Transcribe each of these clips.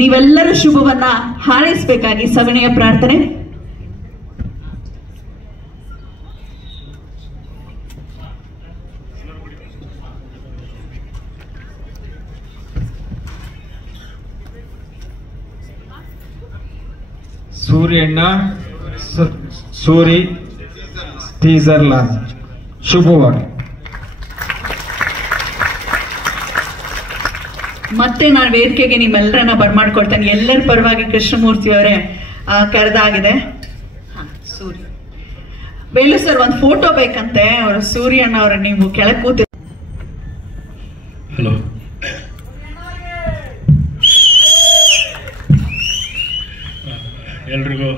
ನೀವೆಲ್ಲರೂ ಶುಭವನ್ನ ಹಾರೈಸಬೇಕಾಗಿ ಸವಿನಯ ಪ್ರಾರ್ಥನೆ. ಸೂರ್ಯಣ್ಣ Suri teaser launch ಶುಭವಾಗಿ. ಮತ್ತೆ ನಾನು ವೇದಿಕೆಗೆ ನಿಮ್ಮೆಲ್ಲರನ್ನ ಬರ್ಮಾಡ್ಕೊಳ್ತೇನೆ. ಎಲ್ಲರ ಪರವಾಗಿ ಕೃಷ್ಣಮೂರ್ತಿ ಅವರೇ ಕರೆದಾಗಿದೆ. ಸೂರ್ಯ ವೇಲು ಸರ್ ಒಂದು ಫೋಟೋ ಬೇಕಂತೆ. ಅವರು ಸೂರ್ಯಣ್ಣ ಅವರ ನೀವು ಕೆಳಗೆ ಕೂತಿ. ಹಲೋ, ಎಲ್ರಿಗೂ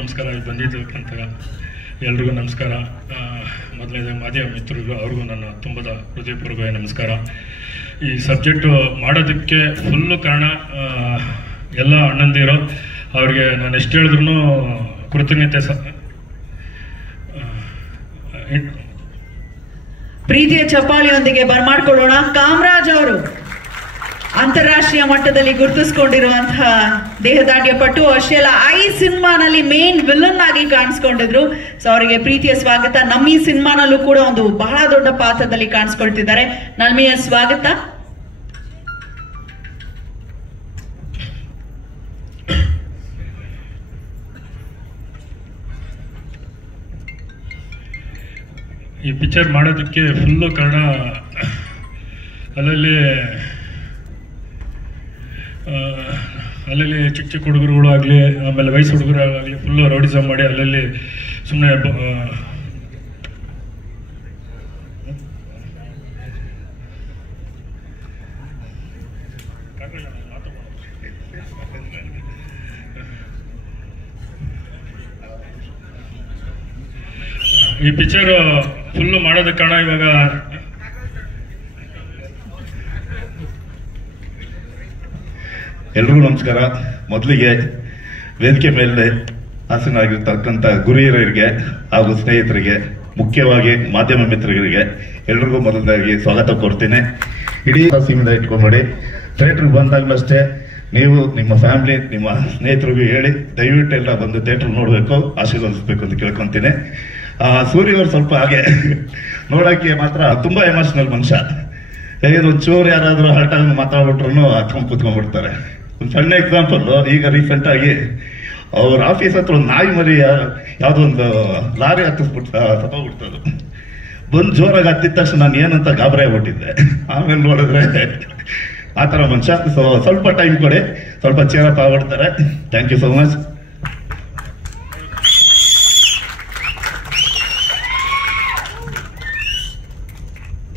ನಮಸ್ಕಾರ. ಬಂದಿದ್ದಕ್ಕಂತ ಎಲ್ರಿಗೂ ನಮಸ್ಕಾರ. ಮೊದಲನೇದಾಗಿ ಮಾಧ್ಯಮ ಮಿತ್ರರಿಗೂ ಅವ್ರಿಗೂ ನನ್ನ ತುಂಬದ ಹೃದಯಪೂರ್ವಕ ನಮಸ್ಕಾರ. ಈ ಸಬ್ಜೆಕ್ಟು ಮಾಡೋದಕ್ಕೆ ಫುಲ್ಲು ಕಾರಣ ಎಲ್ಲ ಅಣ್ಣಂದಿರು. ಅವ್ರಿಗೆ ನಾನು ಎಷ್ಟು ಹೇಳಿದ್ರು ಕೃತಜ್ಞತೆ. ಪ್ರೀತಿಯ ಚಪ್ಪಾಳಿಯೊಂದಿಗೆ ಬರ್ಮಾಡ್ಕೊಳ್ಳೋಣ. ಕಾಮರಾಜ್ ಅವರು ಅಂತಾರಾಷ್ಟ್ರೀಯ ಮಟ್ಟದಲ್ಲಿ ಗುರುತಿಸಿಕೊಂಡಿರುವಂತಹ ದೇಹದಾಢ್ಯ ಪಟು. ಅಷ್ಟೇ ಅಲ್ಲ, ಸಿನಿಮಾನಲ್ಲಿ ಮೇನ್ ವಿಲನ್ ಆಗಿ ಕಾಣಿಸ್ಕೊಂಡಿದ್ರು. ಸೊ ಅವರಿಗೆ ಪ್ರೀತಿಯ ಸ್ವಾಗತ. ನಮ್ಮ ಈ ಸಿನಿಮಾನಲ್ಲೂ ಕೂಡ ಒಂದು ಬಹಳ ದೊಡ್ಡ ಪಾತ್ರದಲ್ಲಿ ಕಾಣಿಸ್ಕೊಳ್ತಿದ್ದಾರೆ. ನಲ್ಮೆಯ ಸ್ವಾಗತ. ಈ ಪಿಕ್ಚರ್ ಮಾಡೋದಕ್ಕೆ ಫುಲ್ಲು ಕಾರಣ ಅಲ್ಲಲ್ಲಿ ಚಿಕ್ಕ ಚಿಕ್ಕ ಹುಡುಗರುಗಳು ಆಗಲಿ, ಆಮೇಲೆ ವಯಸ್ಸು ಹುಡುಗರಾಗಲಿ ಫುಲ್ಲು ರೌಡಿಸಮ್ ಮಾಡಿ ಅಲ್ಲಲ್ಲಿ ಸುಮ್ಮನೆ ಈ ಪಿಕ್ಚರ್ ಫುಲ್ಲು ಮಾಡೋದಕ್ಕೆ ಕಾರಣ ಇವಾಗ ಎಲ್ರಿಗೂ ನಮಸ್ಕಾರ. ಮೊದಲಿಗೆ ವೇದಿಕೆ ಮೇಲೆ ಆಸೀನರಾಗಿರ್ತಕ್ಕಂಥ ಗುರಿಯರಿಗೆ ಹಾಗೂ ಸ್ನೇಹಿತರಿಗೆ, ಮುಖ್ಯವಾಗಿ ಮಾಧ್ಯಮ ಮಿತ್ರರಿಗೆ ಎಲ್ರಿಗೂ ಮೊದಲದಾಗಿ ಸ್ವಾಗತ ಕೊಡ್ತೀನಿ. ಇಡೀ ಸೀಮಿತ ಇಟ್ಕೊಂಡ್ಬೇಡಿ. ಥಿಯೇಟ್ರಿಗೆ ಬಂದಾಗಲೂ ಅಷ್ಟೇ ನೀವು ನಿಮ್ಮ ಫ್ಯಾಮಿಲಿ, ನಿಮ್ಮ ಸ್ನೇಹಿತರಿಗೂ ಹೇಳಿ ದಯವಿಟ್ಟು ಎಲ್ಲ ಬಂದು ಥಿಯೇಟ್ರ್ ನೋಡಬೇಕು, ಆಶೀರ್ವದಿಸಬೇಕು ಅಂತ ಕೇಳ್ಕೊಂತೀನಿ. ಸೂರ್ಯ ಅವರು ಸ್ವಲ್ಪ ಹಾಗೆ ನೋಡೋಕ್ಕೆ ಮಾತ್ರ ತುಂಬಾ ಎಮೋಷನಲ್ ಮನುಷ್ಯ. ಹೇಗೆ ಒಂಚೂರು ಯಾರಾದರೂ ಹರ್ಟ್ ಆಗಿ ಮಾತಾಡ್ಬಿಟ್ರು ಹತ್ಕೊಂಡು ಕೂತ್ಕೊಂಡ್ಬಿಡ್ತಾರೆ. ಒಂದು ಸಣ್ಣ ಎಕ್ಸಾಂಪಲ್, ಈಗ ರೀಸೆಂಟ್ ಆಗಿ ಅವ್ರ ಆಫೀಸ್ ಹತ್ರ ಒಂದು ನಾಯಿ ಮರಿ ಯಾವುದೋ ಒಂದು ಲಾರಿ ಹತ್ತಿಸ್ಬಿಟ್ಟು ಸತ್ತೋಗ್ಬಿಡ್ತದು. ಬಂದು ಜೋರಾಗಿ ಹತ್ತಿದ ತಕ್ಷಣ ನಾನು ಏನಂತ ಗಾಬರಿ ಆಗ್ಬಿಟ್ಟಿದ್ದೆ. ಆಮೇಲೆ ನೋಡಿದ್ರೆ ಆ ಥರ ಮನುಷ್ಯ. ಸೊ ಸ್ವಲ್ಪ ಟೈಮ್ ಕೊಡಿ, ಸ್ವಲ್ಪ ಚೇರಪ್ ಆಗ್ಬಿಡ್ತಾರೆ. Thank you so much.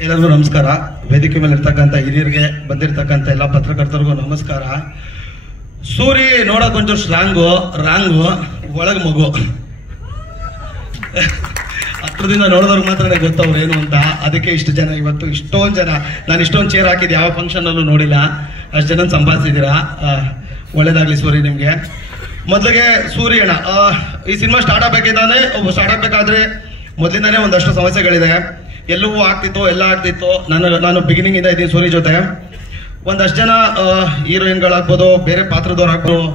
ಎಲ್ಲರಿಗೂ ನಮಸ್ಕಾರ. ವೇದಿಕೆ ಮೇಲೆ ಇರ್ತಕ್ಕಂಥ ಹಿರಿಯರಿಗೆ, ಬಂದಿರ್ತಕ್ಕಂಥ ಎಲ್ಲ ಪತ್ರಕರ್ತರಿಗೂ ನಮಸ್ಕಾರ. ಸೂರಿ ನೋಡಕ್ ಒಂಚೂರು ರಾಂಗು ಒಳಗ್ ಮಗು. ಹತ್ರದಿಂದ ನೋಡಿದವ್ರಿಗೆ ಮಾತ್ರ ಗೊತ್ತವ್ರು ಏನು ಅಂತ. ಅದಕ್ಕೆ ಇಷ್ಟು ಜನ, ಇವತ್ತು ಇಷ್ಟೊಂದು ಜನ, ನಾನು ಇಷ್ಟೊಂದು ಚೇರ್ ಹಾಕಿದ್ದು ಯಾವ ಫಂಕ್ಷನ್ ಅಲ್ಲೂ ನೋಡಿಲ್ಲ. ಅಷ್ಟು ಜನ ಸಂಪಾದಿಸಿದ್ದೀರಾ, ಒಳ್ಳೇದಾಗ್ಲಿ ಸೂರಿ ನಿಮ್ಗೆ. ಮೊದಲಿಗೆ ಸೂರಿ ಅಣ್ಣ, ಈ ಸಿನಿಮಾ ಸ್ಟಾರ್ಟ್ ಆಗ್ಬೇಕಾದ್ರೆ ಮೊದಲಿಂದಾನೇ ಒಂದಷ್ಟು ಸಮಸ್ಯೆಗಳಿದೆ. ಎಲ್ಲವೂ ಆಗ್ತಿತ್ತು, ಎಲ್ಲ ಆಗ್ತಿತ್ತು. ನಾನು ಬಿಗಿನಿಂಗ್ ಇಂದ ಇದ್ದೀನಿ ಸೂರಿ ಜೊತೆ. ಒಂದಷ್ಟು ಜನ ಹೀರೋಯಿನ್ಗಳಾಗ್ಬೋದು, ಬೇರೆ ಪಾತ್ರದವ್ರು ಆಗ್ಬೋದು.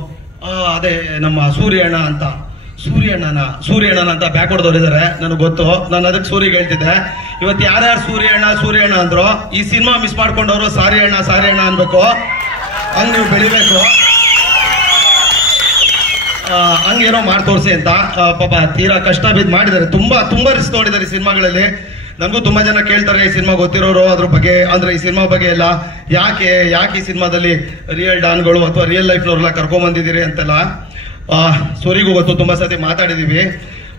ಅದೇ ನಮ್ಮ ಸೂರ್ಯಣ್ಣ ಅಂತ ಬ್ಯಾಕ್ ಹೊಡೆದವ್ರು ಇದಾರೆ, ನನಗೆ ಗೊತ್ತು. ನಾನು ಅದಕ್ಕೆ ಸೂರಿಗೆ ಹೇಳ್ತಿದ್ದೆ, ಇವತ್ತು ಯಾರ್ಯಾರು ಸೂರ್ಯಣ್ಣ ಅಂದ್ರು ಈ ಸಿನಿಮಾ ಮಿಸ್ ಮಾಡ್ಕೊಂಡವ್ರು ಸಾರಿ ಅಣ್ಣ ಅನ್ಬೇಕು. ಹಂಗ್ ನೀವು ಬೆಳಿಬೇಕು, ಹಂಗೇನೋ ಮಾಡಿ ತೋರಿಸಿ ಅಂತ. ಪಾಪ ತೀರಾ ಕಷ್ಟ ಬಿದ್ದು ಮಾಡಿದ್ದಾರೆ. ತುಂಬಾ ರಿಸ್ಕ್ ನೋಡಿದ್ದಾರೆ ಈ ಸಿನಿಮಾಗಳಲ್ಲಿ. ನನಗೂ ತುಂಬಾ ಜನ ಕೇಳ್ತಾರೆ ಈ ಸಿನಿಮಾ ಗೊತ್ತಿರೋರು ಅದ್ರ ಬಗ್ಗೆ, ಅಂದ್ರೆ ಈ ಸಿನಿಮಾ ಬಗ್ಗೆ ಎಲ್ಲ ಯಾಕೆ ಈ ಸಿನಿಮಾದಲ್ಲಿ ರಿಯಲ್ ಡಾನ್ಗಳು ಅಥವಾ ರಿಯಲ್ ಲೈಫ್ನವ್ರೆಲ್ಲ ಕರ್ಕೊಂಡ್ ಬಂದಿದ್ದೀರಿ ಅಂತೆಲ್ಲ ಸೂರಿಗೂ ಗೊತ್ತು. ತುಂಬಾ ಸತಿ ಮಾತಾಡಿದೀವಿ.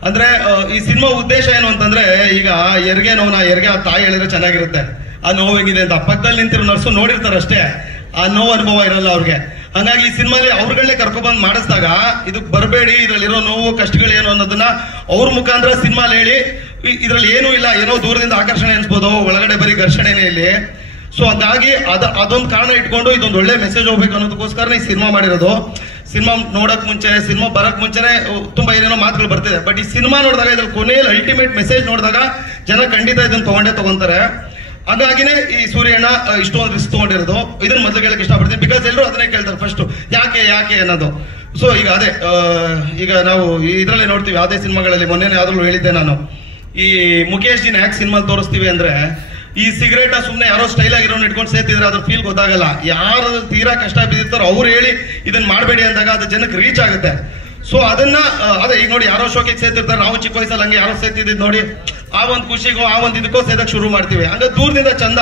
ಅಂದ್ರೆ ಈ ಸಿನಿಮಾ ಉದ್ದೇಶ ಏನು ಅಂತಂದ್ರೆ, ಈಗ ಹೆರಿಗೆ ಆ ತಾಯಿ ಹೇಳಿದ್ರೆ ಚೆನ್ನಾಗಿರುತ್ತೆ. ಆ ನೋವು ಹೆಂಗಿದೆ ಅಂತ ಪಕ್ಕದಲ್ಲಿ ನಿಂತಿರೋ ನರ್ಸು ನೋಡಿರ್ತಾರೆ ಅಷ್ಟೇ, ಆ ನೋವು ಅನುಭವ ಇರಲ್ಲ ಅವ್ರಿಗೆ. ಹಂಗಾಗಿ ಈ ಸಿನಿಮಾಲಿ ಅವ್ರಗಳನ್ನೇ ಕರ್ಕೊಬಂದ್ ಮಾಡಿಸಿದಾಗ ಇದಕ್ಕೆ ಬರಬೇಡಿ, ಇದ್ರಲ್ಲಿರೋ ನೋವು ಕಷ್ಟಗಳೇನು ಅನ್ನೋದನ್ನ ಅವ್ರ ಮುಖಾಂತರ ಸಿನಿಮಾಲಿ ಹೇಳಿ, ಇದ್ರಲ್ಲಿ ಏನೂ ಇಲ್ಲ, ಏನೋ ದೂರದಿಂದ ಆಕರ್ಷಣೆ ಅನ್ಸ್ಬೋದು, ಒಳಗಡೆ ಬರೀ ಘರ್ಷಣೆನೇ ಇಲ್ಲಿ. ಸೊ ಹಂಗಾಗಿ ಅದೊಂದು ಕಾರಣ ಇಟ್ಕೊಂಡು ಇದೊಂದು ಒಳ್ಳೆ ಮೆಸೇಜ್ ಹೋಗ್ಬೇಕು ಅನ್ನೋದಕ್ಕೋಸ್ಕರ ಈ ಸಿನಿಮಾ ಮಾಡಿರೋದು. ಸಿನಿಮಾ ನೋಡಕ್ ಮುಂಚೆ, ಸಿನಿಮಾ ಬರಕ್ ಮುಂಚೆನೆ ತುಂಬಾ ಏನೇನೋ ಮಾತುಗಳು ಬರ್ತಿದೆ. ಬಟ್ ಈ ಸಿನಿಮಾ ನೋಡಿದಾಗ, ಇದ್ರಲ್ಲಿ ಕೊನೆಯಲ್ಲಿ ಅಲ್ಟಿಮೇಟ್ ಮೆಸೇಜ್ ನೋಡಿದಾಗ ಜನ ಖಂಡಿತ ಇದನ್ನ ತಗೊಂಡೇ ತಗೊಂತಾರೆ. ಹಾಗಾಗಿನೇ ಈ ಸೂರ್ಯಣ್ಣ ಇಷ್ಟೊಂದು ರಿಸ್ಕ್ ತಗೊಂಡಿರೋದು. ಇದನ್ನ ಮೊದಲು ಹೇಳಕ್ ಇಷ್ಟಪಡ್ತೀನಿ, ಬಿಕಾಸ್ ಎಲ್ಲರೂ ಅದನ್ನೇ ಕೇಳ್ತಾರೆ ಫಸ್ಟ್, ಯಾಕೆ ಅನ್ನೋದು. ಸೊ ಈಗ ಅದೇ ಈಗ ನಾವು ಇದರಲ್ಲೇ ನೋಡ್ತೀವಿ ಯಾವುದೇ ಸಿನಿಮಾಗಳಲ್ಲಿ. ಮೊನ್ನೆ ಯಾವ್ದ್ರಲ್ಲೂ ಹೇಳಿದ್ದೆ ನಾನು, ಈ ಮುಖೇಶ್ ಜಿನ ಯಾಕೆ ಸಿನಿಮಾ ತೋರಿಸ್ತೀವಿ ಅಂದ್ರೆ, ಈ ಸಿಗರೇಟ್ ಸುಮ್ಮನೆ ಯಾರೋ ಸ್ಟೈಲ್ ಆಗಿರೋನ್ ಇಟ್ಕೊಂಡು ಸೇರ್ತಿದ್ರೆ ಅದ್ರ ಫೀಲ್ ಗೊತ್ತಾಗಲ್ಲ. ಯಾರು ತೀರಾ ಕಷ್ಟ ಬಿದ್ದಿರ್ತಾರೋ ಅವ್ರು ಹೇಳಿ ಇದನ್ನ ಮಾಡಬೇಡಿ ಅಂದಾಗ ಅದು ಜನಕ್ಕೆ ರೀಚ್ ಆಗುತ್ತೆ. ಸೊ ಅದನ್ನ ಅದೇ ಈಗ ನೋಡಿ, ಯಾರೋ ಶೋಕಿಗೆ ಸೇರ್ತಿರ್ತಾರೆ, ನಾವು ಚಿಕ್ಕ ವಯಸ್ಸಲ್ಲಿ ಹಂಗೆ ಯಾರೋ ಸೇರ್ತಿದ್ದು ನೋಡಿ, ಆ ಒಂದು ಖುಷಿಗೋ ಆ ಒಂದು ಇದಕ್ಕೋ ಸೇದಕ್ ಶುರು ಮಾಡ್ತೀವಿ. ಹಂಗ ದೂರದಿಂದ ಚಂದ,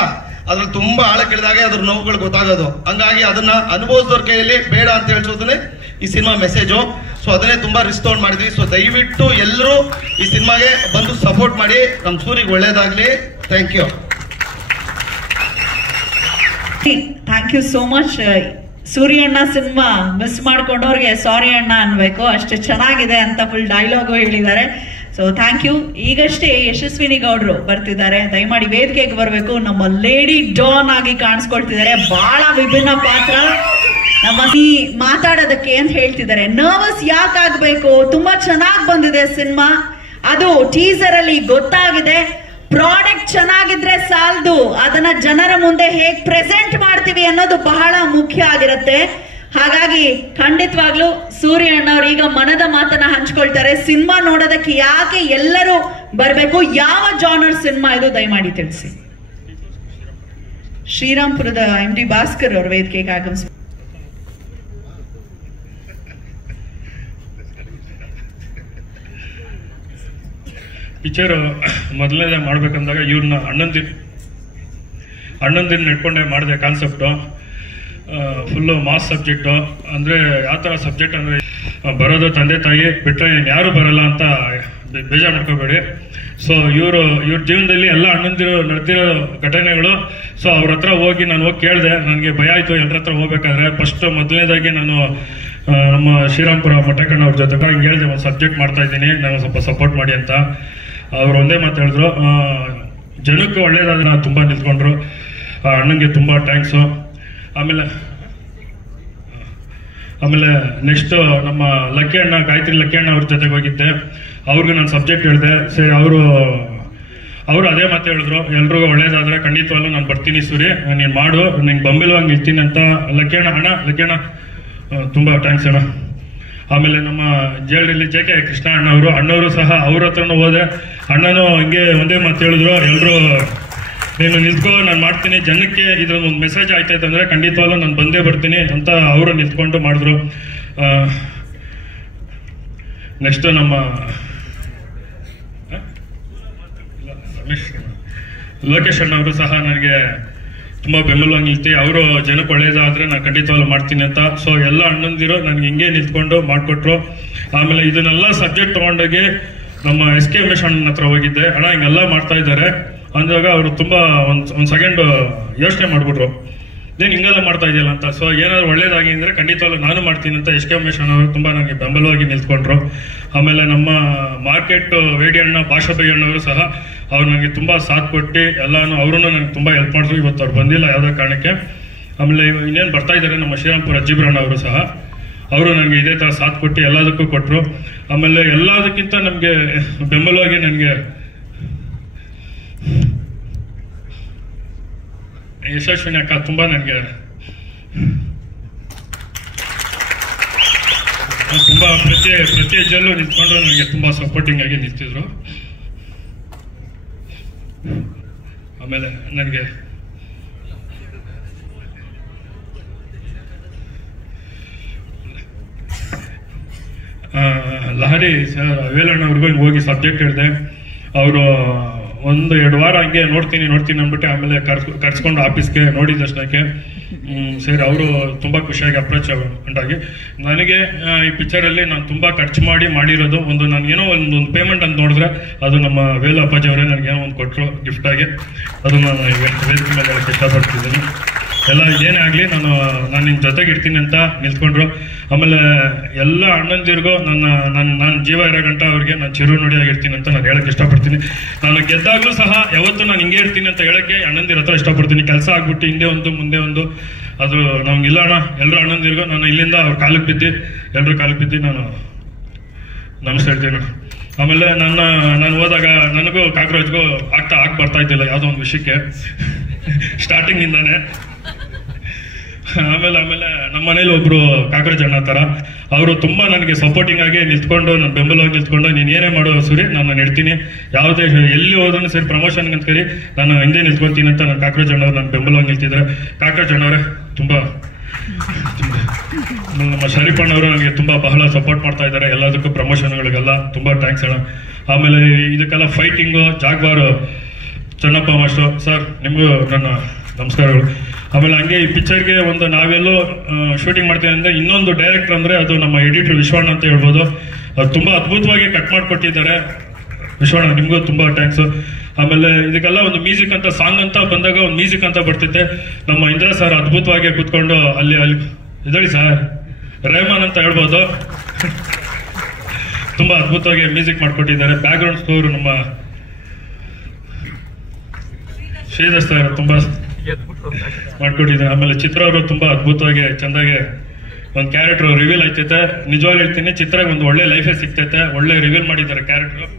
ಅದ್ರಲ್ಲಿ ತುಂಬಾ ಆಳಕ್ಕಿಳಿದಾಗ ಅದ್ರ ನೋವುಗಳು ಗೊತ್ತಾಗೋದು. ಹಂಗಾಗಿ ಅದನ್ನ ಅನುಭವಿಸಿದವ್ರ ಕೈಯಲ್ಲಿ ಬೇಡ ಅಂತ ಹೇಳ್ಸೋದನ್ನೇ ಈ ಸಿನಿಮಾ ಮೆಸೇಜು. ಸೊ ಅದನ್ನೇ ತುಂಬಾ ರಿಸ್ಕ್ ತಗೊಂಡ್ ಮಾಡಿದ್ವಿ. ಸೊ ದಯವಿಟ್ಟು ಎಲ್ಲರೂ ಈ ಸಿನಿಮಾಗೆ ಬಂದು ಸಪೋರ್ಟ್ ಮಾಡಿ. ನಮ್ ಸೂರಿಗೆ ಒಳ್ಳೇದಾಗ್ಲಿ. Thank you. Thank you so much. ಸೂರ್ಯಣ್ಣ ಸಿನಿಮಾ ಮಿಸ್ ಮಾಡ್ಕೊಂಡವ್ರಿಗೆ ಸಾರಿ ಅಣ್ಣ ಅನ್ಬೇಕು, ಅಷ್ಟು ಚೆನ್ನಾಗಿದೆ ಅಂತ ಫುಲ್ ಡೈಲಾಗು ಹೇಳಿದ್ದಾರೆ. So thank you. ಈಗಷ್ಟೇ ಯಶಸ್ವಿನಿ ಗೌಡ್ರು ಬರ್ತಿದ್ದಾರೆ, ದಯಮಾಡಿ ವೇದಿಕೆಗೆ ಬರಬೇಕು. ನಮ್ಮ ಲೇಡಿ ಡಾನ್ ಆಗಿ ಕಾಣಿಸ್ಕೊಳ್ತಿದ್ದಾರೆ, ಬಹಳ ವಿಭಿನ್ನ ಪಾತ್ರ. ನಮ್ಮ ಈ ಮಾತಾಡೋದಕ್ಕೆ ಅಂತ ಹೇಳ್ತಿದ್ದಾರೆ. ನರ್ವಸ್ ಯಾಕಾಗಬೇಕು, ತುಂಬಾ ಚೆನ್ನಾಗಿ ಬಂದಿದೆ ಸಿನಿಮಾ, ಅದು ಟೀಸರ್ ಅಲ್ಲಿ ಗೊತ್ತಾಗಿದೆ. ಪ್ರಾಡಕ್ಟ್ ಚೆನ್ನಾಗಿದ್ರೆ ಸಾಲದು, ಅದನ್ನ ಜನರ ಮುಂದೆ ಹೇಗ್ ಪ್ರೆಸೆಂಟ್ ಮಾಡ್ತೀವಿ ಅನ್ನೋದು ಬಹಳ ಮುಖ್ಯ ಆಗಿರುತ್ತೆ. ಹಾಗಾಗಿ ಖಂಡಿತವಾಗ್ಲೂ ಸೂರ್ಯ ಅಣ್ಣವ್ರು ಈಗ ಮನದ ಮಾತನ್ನ ಹಂಚ್ಕೊಳ್ತಾರೆ. ಸಿನಿಮಾ ನೋಡೋದಕ್ಕೆ ಯಾಕೆ ಎಲ್ಲರೂ ಬರ್ಬೇಕು, ಯಾವ ಜಾನರ್ ಸಿನಿಮಾ ಇದು ದಯಮಾಡಿ ತಿಳಿಸಿ. ಶ್ರೀರಾಮ್ಪುರದ MD ಭಾಸ್ಕರ್ ಅವರು ವೇದಿಕೆಗೆ ಆಗಮಿಸ. ಪಿಕ್ಚರ್ ಮೊದಲನೇದೇ ಮಾಡ್ಬೇಕಂದಾಗ ಇವ್ರನ್ನ ಅಣ್ಣಂದಿನ ನೆಟ್ಕೊಂಡೆ ಮಾಡಿದೆ. Concept full mass subject. ಅಂದರೆ ಯಾವ ಥರ ಸಬ್ಜೆಕ್ಟ್ ಅಂದರೆ, ಬರೋದು ತಂದೆ ತಾಯಿ ಬಿಟ್ಟರೆ ಯಾರು ಬರಲ್ಲ ಅಂತ ಬೇಜಾರು ಮಾಡ್ಕೋಬೇಡಿ. ಸೊ ಇವ್ರ ಜೀವನದಲ್ಲಿ ಎಲ್ಲ ಅಣ್ಣಂದಿರು ನಡೆದಿರೋ ಘಟನೆಗಳು. ಸೊ ಅವ್ರ ಹತ್ರ ಹೋಗಿ ನಾನು ಕೇಳಿದೆ, ನನಗೆ ಭಯ ಆಯಿತು ಎಲ್ಲರ ಹತ್ರ ಹೋಗ್ಬೇಕಾದ್ರೆ. ಫಸ್ಟ್ ಮೊದಲನೇದಾಗಿ ನಾನು ನಮ್ಮ ಶ್ರೀರಾಮ್ಪುರ ಮೊಟ್ಟೆಕಣ್ಣ ಅವ್ರ ಜೊತೆ ಹಿಂಗೆ ಹೇಳಿದೆ, ಒಂದು ಸಬ್ಜೆಕ್ಟ್ ಮಾಡ್ತಾ ಇದ್ದೀನಿ, ನಾನು ಸ್ವಲ್ಪ ಸಪೋರ್ಟ್ ಮಾಡಿ ಅಂತ. ಅವ್ರು ಒಂದೇ ಮಾತು ಹೇಳಿದ್ರು, ಜನಕ್ಕೆ ಒಳ್ಳೇದಾದ್ರೆ ನಾನು ತುಂಬ ನಿಂತ್ಕೊಂಡ್ರು. ಅಣ್ಣಂಗೆ ತುಂಬ ಥ್ಯಾಂಕ್ಸು. ಆಮೇಲೆ ನೆಕ್ಸ್ಟ್ ನಮ್ಮ ಲಕ್ಕಿ ಅಣ್ಣ, ಗಾಯತ್ರಿ ಲಕ್ಕಿ ಅಣ್ಣ ಅವ್ರ ಜೊತೆಗೆ ಹೋಗಿದ್ದೆ. ಅವ್ರಿಗೆ ನಾನು ಸಬ್ಜೆಕ್ಟ್ ಹೇಳಿದೆ. ಸರಿ, ಅವರು ಅದೇ ಮಾತು ಹೇಳಿದ್ರು, ಎಲ್ರಿಗೂ ಒಳ್ಳೇದಾದ್ರೆ ಖಂಡಿತವಾಗ್ಲೂ ನಾನು ಬರ್ತೀನಿ ಸೂರಿ, ನೀನು ಮಾಡು, ನೀನು ಬಂಬಿಲ್ವಾಗಿ ನಿಲ್ತೀನಿ ಅಂತ. ಲಕ್ಕಿ ಅಣ್ಣ ತುಂಬ ಥ್ಯಾಂಕ್ಸ್ ಅಣ್ಣ. ಆಮೇಲೆ ನಮ್ಮ ಜೇಳ್ರಲ್ಲಿ JK ಕೃಷ್ಣ ಅಣ್ಣವರು ಸಹ ಅವ್ರ ಹತ್ರನೂ ಹೋದೆ. ಅಣ್ಣನೂ ಹಿಂಗೆ ಒಂದೇ ಮಾತು ಹೇಳಿದ್ರು, ಎಲ್ಲರೂ ನೀನು ನಿಂತ್ಕೋ, ನಾನು ಮಾಡ್ತೀನಿ, ಜನಕ್ಕೆ ಇದೊಂದು ಮೆಸೇಜ್ ಆಯ್ತೈತೆ ಅಂದರೆ ಖಂಡಿತವಾಗ್ಲೂ ನಾನು ಬಂದೇ ಬರ್ತೀನಿ ಅಂತ ಅವರು ನಿಂತ್ಕೊಂಡು ಮಾಡಿದ್ರು. ನೆಕ್ಸ್ಟ್ ನಮ್ಮ ಲೋಕೇಶ್ ಅಣ್ಣವರು ಸಹ ನನಗೆ ತುಂಬ ಬೆಂಬಲವಾಗಿ ನಿಲ್ತಿ, ಅವರು ಜನಕ್ಕೆ ಒಳ್ಳೇದಾದ್ರೆ ನಾನು ಖಂಡಿತವಾಗ್ಲೂ ಮಾಡ್ತೀನಿ ಅಂತ. ಸೊ ಎಲ್ಲ ಅಣ್ಣಂದಿರು ನನಗೆ ಹಿಂಗೆ ನಿಂತ್ಕೊಂಡು ಮಾಡಿಕೊಟ್ರು. ಆಮೇಲೆ ಇದನ್ನೆಲ್ಲ ಸಬ್ಜೆಕ್ಟ್ ತೊಗೊಂಡೋಗಿ ನಮ್ಮ SK ಉಮೇಶ್ ಅಣ್ಣನ ಹತ್ರ ಹೋಗಿದ್ದೆ. ಅಣ್ಣ ಹಿಂಗೆಲ್ಲ ಮಾಡ್ತಾ ಇದ್ದಾರೆ ಅಂದಾಗ ಅವರು ತುಂಬ ಒಂದು ಸೆಕೆಂಡ್ ಯೋಚನೆ ಮಾಡಿಬಿಟ್ರು, ಇದೇನು ಹಿಂಗೆಲ್ಲ ಮಾಡ್ತಾ ಇದೆಯಲ್ಲ ಅಂತ. ಸೊ ಏನಾದ್ರು ಒಳ್ಳೇದಾಗಿ ಅಂದರೆ ಖಂಡಿತವಾಗ್ಲೂ ನಾನು ಮಾಡ್ತೀನಿ ಅಂತ SK ಉಮೇಶ್ ಅಣ್ಣವರು ತುಂಬ ನನಗೆ ಬೆಂಬಲವಾಗಿ ನಿಂತ್ಕೊಂಡ್ರು. ಆಮೇಲೆ ನಮ್ಮ ಮಾರ್ಕೆಟ್ ವೇಡಿ ಅಣ್ಣ, ಭಾಷಾಬೈ ಅಣ್ಣವರು ಸಹ ಅವ್ರು ನನಗೆ ತುಂಬ ಸಾಥ್ ಕೊಟ್ಟು ಎಲ್ಲಾನು ಅವರು ನನಗೆ ತುಂಬ ಹೆಲ್ಪ್ ಮಾಡಿದ್ರು. ಇವತ್ತು ಅವ್ರು ಬಂದಿಲ್ಲ ಯಾವುದೋ ಕಾರಣಕ್ಕೆ. ಆಮೇಲೆ ಇನ್ನೇನು ಬರ್ತಾ ಇದ್ದಾರೆ ನಮ್ಮ ಶ್ರೀರಾಮ್ಪುರ ಅಜ್ಜಿಬ್ರಣ್ಣ ಅವರು ಸಹ, ಅವರು ನನಗೆ ಇದೇ ಥರ ಸಾಥ್ ಕೊಟ್ಟು ಎಲ್ಲದಕ್ಕೂ ಕೊಟ್ಟರು. ಆಮೇಲೆ ಎಲ್ಲದಕ್ಕಿಂತ ನಮಗೆ ಬೆಂಬಲವಾಗಿ ನನಗೆ ಯಶಸ್ವಿನಿ ಅಕ್ಕ ತುಂಬ ನನಗೆ ತುಂಬ ಪ್ರತಿ ಹೆಜ್ಜೆಲ್ಲೂ ನಿಂತ್ಕೊಂಡು ನನಗೆ ತುಂಬ ಸಪೋರ್ಟಿಂಗ್ ಆಗಿ ನಿಂತಿದ್ರು. ಆಮೇಲೆ ನನಗೆ ಲಹರಿ ವೇಲಣ್ಣ ಅವ್ರಿಗೂ ಹಿಂಗೆ ಹೋಗಿ ಸಬ್ಜೆಕ್ಟ್ ಹೇಳಿದೆ. ಅವರು 1-2 ವಾರ ಹಂಗೆ ನೋಡ್ತೀನಿ ಅಂದ್ಬಿಟ್ಟು ಆಮೇಲೆ ಕರ್ಸ್ಕೊಂಡು ಆಫೀಸ್ಗೆ ನೋಡಿದ ತಕ್ಷಣಕ್ಕೆ ಸರಿ ಅವರು ತುಂಬ ಖುಷಿಯಾಗಿ ಅಪ್ರೋಚ್ ಉಂಟಾಗಿ ನನಗೆ ಈ ಪಿಕ್ಚರಲ್ಲಿ ನಾನು ತುಂಬ ಖರ್ಚು ಮಾಡಿರೋದು ನಾನು ಏನೋ ಒಂದು ಪೇಮೆಂಟ್ ಅಂತ ನೋಡಿದ್ರೆ ಅದು ನಮ್ಮ ವೇಲು ಅಪ್ಪಾಜಿ ಅವರೇ ನನಗೇನೋ ಒಂದು ಕೊಟ್ಟರು ಗಿಫ್ಟಾಗಿ. ಅದು ನಾನು ವೇದಿಕೆ ಮೇಲೆ ಹೇಳಕ್ಕೆ ಇಷ್ಟಪಡ್ತಿದ್ದೀನಿ. ಎಲ್ಲ ಏನೇ ಆಗಲಿ ನಾನು ನಿಮ್ಮ ಜೊತೆಗೆ ಇರ್ತೀನಿ ಅಂತ ನಿಂತ್ಕೊಂಡ್ರು. ಆಮೇಲೆ ಎಲ್ಲ ಅಣ್ಣಂದಿರಿಗೂ ನನ್ನ ಜೀವ ಇರೋ ಗಂಟ ಅವ್ರಿಗೆ ನಾನು ಚಿರು ನುಡಿಯಾಗಿರ್ತೀನಿ ಅಂತ ನಾನು ಹೇಳಕ್ಕೆ ಇಷ್ಟಪಡ್ತೀನಿ. ನಾನು ಗೆದ್ದಾಗಲೂ ಸಹ ಯಾವತ್ತೂ ನಾನು ಹಿಂಗೆ ಇರ್ತೀನಿ ಅಂತ ಹೇಳಕ್ಕೆ ಅಣ್ಣಂದಿರ ಹತ್ರ ಇಷ್ಟಪಡ್ತೀನಿ. ಕೆಲಸ ಆಗ್ಬಿಟ್ಟು ಹಿಂದೆ ಒಂದು ಮುಂದೆ ಒಂದು ಅದು ನಮ್ಗಿಲ್ಲ ಅಣ್ಣ. ಎಲ್ಲರೂ ಅಣ್ಣಂದಿರಿಗೂ ನಾನು ಇಲ್ಲಿಂದ ಅವ್ರ ಕಾಲಕ್ಕೆ ಬಿದ್ದು ಎಲ್ಲರೂ ಕಾಲಕ್ಕೆ ಬಿದ್ದು ನಾನು ನಮಸ್ತೆ ಹೇಳ್ತೀನಿ. ಆಮೇಲೆ ನಾನು ಹೋದಾಗ ನನಗೂ ಕಾಕ್ರೋಚ್ಗೂ ಆಗಿ ಬರ್ತಾ ಇದ್ದಿಲ್ಲ ಯಾವುದೋ ಒಂದು ವಿಷಯಕ್ಕೆ ಸ್ಟಾರ್ಟಿಂಗ್ ಇಂದಾನೆ. ಆಮೇಲೆ ನಮ್ಮ ಮನೇಲಿ ಒಬ್ರು ಕಾಕ್ರೋಚ್ ಅಣ್ಣ ತರ ಅವರು ತುಂಬಾ ನನಗೆ ಸಪೋರ್ಟಿಂಗ್ ಆಗಿ ನಿಂತ್ಕೊಂಡು, ನನ್ನ ಬೆಂಬಲವಾಗಿ ನಿಂತ್ಕೊಂಡು, ನೀನ್ ಏನೇ ಮಾಡೋ ಸೂರಿ ನಾನು ನೆಡ್ತೀನಿ, ಯಾವುದೇ ಎಲ್ಲಿ ಹೋದ್ರೂ ಸರಿ ಪ್ರಮೋಷನ್ ಅಂತ ಕರಿ ನಾನು ಹಿಂದೆ ನಿಂತ್ಕೊಂತೀನಿ ಅಂತ ನನ್ನ ಕಾಕ್ರೋಚ್ ಅಣ್ಣವ್ರು ನನ್ನ ಬೆಂಬಲವಾಗಿ ನಿಲ್ತಿದ್ರೆ. ಕಾಕ್ರೋಚ್ ಅಣ್ಣವ್ರೆ ತುಂಬಾ, ನಮ್ಮ ಶರೀಫ್ ಅಣ್ಣವರು ನನಗೆ ತುಂಬಾ ಬಹಳ ಸಪೋರ್ಟ್ ಮಾಡ್ತಾ ಇದ್ದಾರೆ ಎಲ್ಲದಕ್ಕೂ, ಪ್ರಮೋಷನ್ಗಳಿಗೆಲ್ಲ ತುಂಬಾ ಥ್ಯಾಂಕ್ಸ್ ಅಣ್ಣ. ಆಮೇಲೆ ಇದಕ್ಕೆಲ್ಲ ಫೈಟಿಂಗು ಜಾಗ್ವಾರು ಚನ್ನಪ್ಪ ಮಾಸ್ಟರ್ ಸರ್, ನಿಮಗೂ ನನ್ನ ನಮಸ್ಕಾರಗಳು. ಆಮೇಲೆ ಹಂಗೆ ಈ ಪಿಕ್ಚರ್ಗೆ ಒಂದು ನಾವೆಲ್ಲೋ ಶೂಟಿಂಗ್ ಮಾಡ್ತೀವಿ ಅಂದ್ರೆ ಇನ್ನೊಂದು ಡೈರೆಕ್ಟರ್ ಅಂದ್ರೆ ಅದು ನಮ್ಮ ಎಡಿಟರ್ ವಿಶ್ವಣ್ಣ ಅಂತ ಹೇಳ್ಬೋದು. ಅವ್ರು ತುಂಬಾ ಅದ್ಭುತವಾಗಿ ಕಟ್ ಮಾಡಿಕೊಟ್ಟಿದ್ದಾರೆ. ವಿಶ್ವಣ್ಣ ನಿಮ್ಗೂ ತುಂಬಾ ಥ್ಯಾಂಕ್ಸ್. ಆಮೇಲೆ ಇದಕ್ಕೆಲ್ಲ ಒಂದು ಮ್ಯೂಸಿಕ್ ಅಂತ, ಸಾಂಗ್ ಅಂತ ಬಂದಾಗ ಒಂದು ಮ್ಯೂಸಿಕ್ ಅಂತ ಬರ್ತಿದ್ದೆ. ನಮ್ಮ ಇಂದ್ರ ಸರ್ ಅದ್ಭುತವಾಗಿ ಕೂತ್ಕೊಂಡು ಅಲ್ಲಿ ಇದಳಿ ಸರ್ ರೆಹಮಾನ್ ಅಂತ ಹೇಳ್ಬೋದು, ತುಂಬಾ ಅದ್ಭುತವಾಗಿ ಮ್ಯೂಸಿಕ್ ಮಾಡ್ಕೊಟ್ಟಿದ್ದಾರೆ. ಬ್ಯಾಕ್ ಗ್ರೌಂಡ್ ಸ್ಕೋರ್ ನಮ್ಮ ಶ್ರೀಧರ್ ಸರ್ ತುಂಬಾ ಮಾಡ್ಕೊಟ್ಟಿದ್ದಾರೆ. ಆಮೇಲೆ ಚಿತ್ರ ಅವರು ತುಂಬಾ ಅದ್ಭುತವಾಗಿ ಚಂದಾಗಿ ಒಂದು ಕ್ಯಾರೆಕ್ಟರ್ ರಿವೀಲ್ ಆಯ್ತೈತೆ. ನಿಜವಾಗ್ಲೂ ಹೇಳ್ತೀನಿ, ಚಿತ್ರಕ್ಕೆ ಒಂದು ಒಳ್ಳೆ ಲೈಫೇ ಸಿಗ್ತೈತೆ. ಒಳ್ಳೆ ರಿವೀಲ್ ಮಾಡಿದ್ದಾರೆ ಕ್ಯಾರೆಕ್ಟರ್,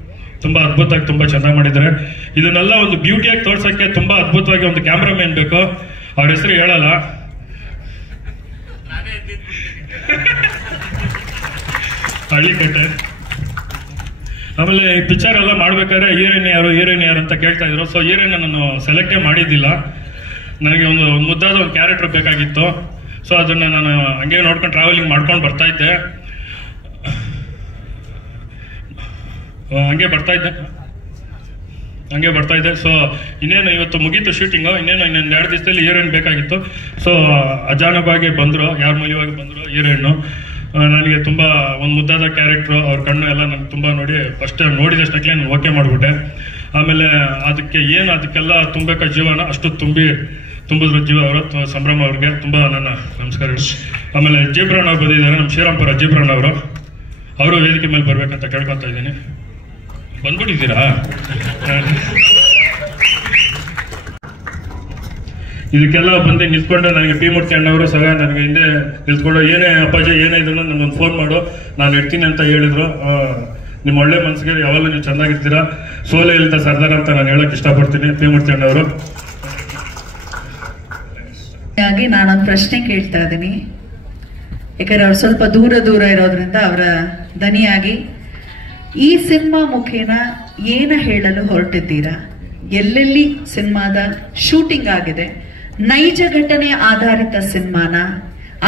ತುಂಬಾ ಅದ್ಭುತವಾಗಿ ತುಂಬಾ ಚೆನ್ನಾಗಿ ಮಾಡಿದ್ದಾರೆ. ಇದನ್ನೆಲ್ಲ ಒಂದು ಬ್ಯೂಟಿಯಾಗಿ ತೋರ್ಸಕ್ಕೆ ತುಂಬಾ ಅದ್ಭುತವಾಗಿ ಒಂದು ಕ್ಯಾಮ್ರಾಮನ್ ಬೇಕು. ಅವ್ರ ಹೆಸರು ಹೇಳಲ್ಲ, ಹಳ್ಳಿಕಟ್ಟೆ. ಆಮೇಲೆ ಈ ಪಿಕ್ಚರ್ ಎಲ್ಲ ಮಾಡ್ಬೇಕಾದ್ರೆ ಹೀರೋಯಿನ್ ಯಾರು ಅಂತ ಕೇಳ್ತಾ ಇದ್ರು. ಸೊ ಹೀರೋಯಿನ್ ನಾನು ಸೆಲೆಕ್ಟೇ ಮಾಡಿದ್ದಿಲ್ಲ. ನನಗೆ ಒಂದು ಮುದ್ದಾದ ಒಂದು ಕ್ಯಾರೆಕ್ಟರ್ ಬೇಕಾಗಿತ್ತು. ಸೊ ಅದನ್ನ ನಾನು ಹಂಗೆ ನೋಡ್ಕೊಂಡು ಟ್ರಾವೆಲಿಂಗ್ ಮಾಡ್ಕೊಂಡು ಬರ್ತಾ ಇದ್ದೆ. ಹಂಗೆ ಬರ್ತಾ ಇದ್ದೆ. ಸೊ ಇನ್ನೇನು ಇವತ್ತು ಮುಗೀತು ಶೂಟಿಂಗು, ಇನ್ನೊಂದು 2 ದಿವಸದಲ್ಲಿ ಹೀರೋಯಿನ್ ಬೇಕಾಗಿತ್ತು. ಸೊ ಅಚಾನಕವಾಗಿ ಬಂದ್ರು, ಯಾರ ಮೂಲಿಯಾಗಿ ಬಂದ್ರು ಹೀರೋಯಿನ್ನು. ನನಗೆ ತುಂಬಾ ಒಂದು ಮುದ್ದಾದ ಕ್ಯಾರೆಕ್ಟ್ರು, ಅವ್ರ ಕಣ್ಣು ಎಲ್ಲ ನನಗೆ ತುಂಬಾ ನೋಡಿ ಫಸ್ಟ್ ನೋಡಿದಷ್ಟಕ್ಕೆ ನಾನು ಓಕೆ ಮಾಡ್ಬಿಟ್ಟೆ. ಆಮೇಲೆ ಅದಕ್ಕೆಲ್ಲ ತುಂಬಬೇಕಾದ ಜೀವನ ಅಷ್ಟು ತುಂಬಿದ್ರು ಜೀವ ಅವರು. ಸಂಭ್ರಮ ಅವ್ರಿಗೆ ತುಂಬಾ ನನ್ನ ನಮಸ್ಕಾರಗಳು. ಆಮೇಲೆ ಜೀಬ್ರಾನ್ ಅವ್ರು ಬಂದಿದ್ದಾರೆ, ನಮ್ಮ ಶ್ರೀರಾಮ್ಪುರ ಜೀಬ್ರಾನ್ ಅವರು ವೇದಿಕೆ ಮೇಲೆ ಬರ್ಬೇಕಂತ ಕೇಳ್ಕೊತಾ ಇದ್ದೀನಿ. ಬಂದ್ಬಿಟ್ಟಿದ್ದೀರಾ? ಇದಕ್ಕೆಲ್ಲ ಬಂದು ನಿಂತ್ಕೊಂಡು ನನಗೆ ಪಿ ಮೂರ್ತಿ ಅಣ್ಣವರು ಸಹ ನನಗೆ ಹಿಂದೆ ನಿಂತ್ಕೊಂಡು ಏನೇ ಅಪ್ಪಾಜಿ ಏನೇ ಇದ್ರು ನನಗೊಂದು ಫೋನ್ ಮಾಡು, ನಾನು ಇಡ್ತೀನಿ ಅಂತ ಹೇಳಿದ್ರು. ನಿಮ್ಮ ಒಳ್ಳೆ ಮನಸ್ಸಿಗೆ ಯಾವಾಗಲೂ ನೀವು ಚೆನ್ನಾಗಿರ್ತೀರಾ, ಸೋಲೆ ಇಲ್ದ ಸರ್ದಾರ್ ಅಂತ ನಾನು ಹೇಳಕ್ ಇಷ್ಟಪಡ್ತೀನಿ. ಪಿ ಮೂರ್ತಿ ಅಣ್ಣವರು ಹಾಗೆ ನಾನೊಂದು ಪ್ರಶ್ನೆ ಕೇಳ್ತಾ ಇದ್ದೀನಿ, ಯಾಕಂದ್ರೆ ಅವ್ರು ಸ್ವಲ್ಪ ದೂರ ಇರೋದ್ರಿಂದ ಅವರ ದನಿಯಾಗಿ ಈ ಸಿನಿಮಾ ಮುಖೇನ ಏನ ಹೇಳಲು ಹೊರಟಿದ್ದೀರಾ? ಎಲ್ಲೆಲ್ಲಿ ಸಿನಿಮಾದ ಶೂಟಿಂಗ್ ಆಗಿದೆ? ನೈಜ ಘಟನೆ ಆಧಾರಿತ ಸಿನಿಮಾನ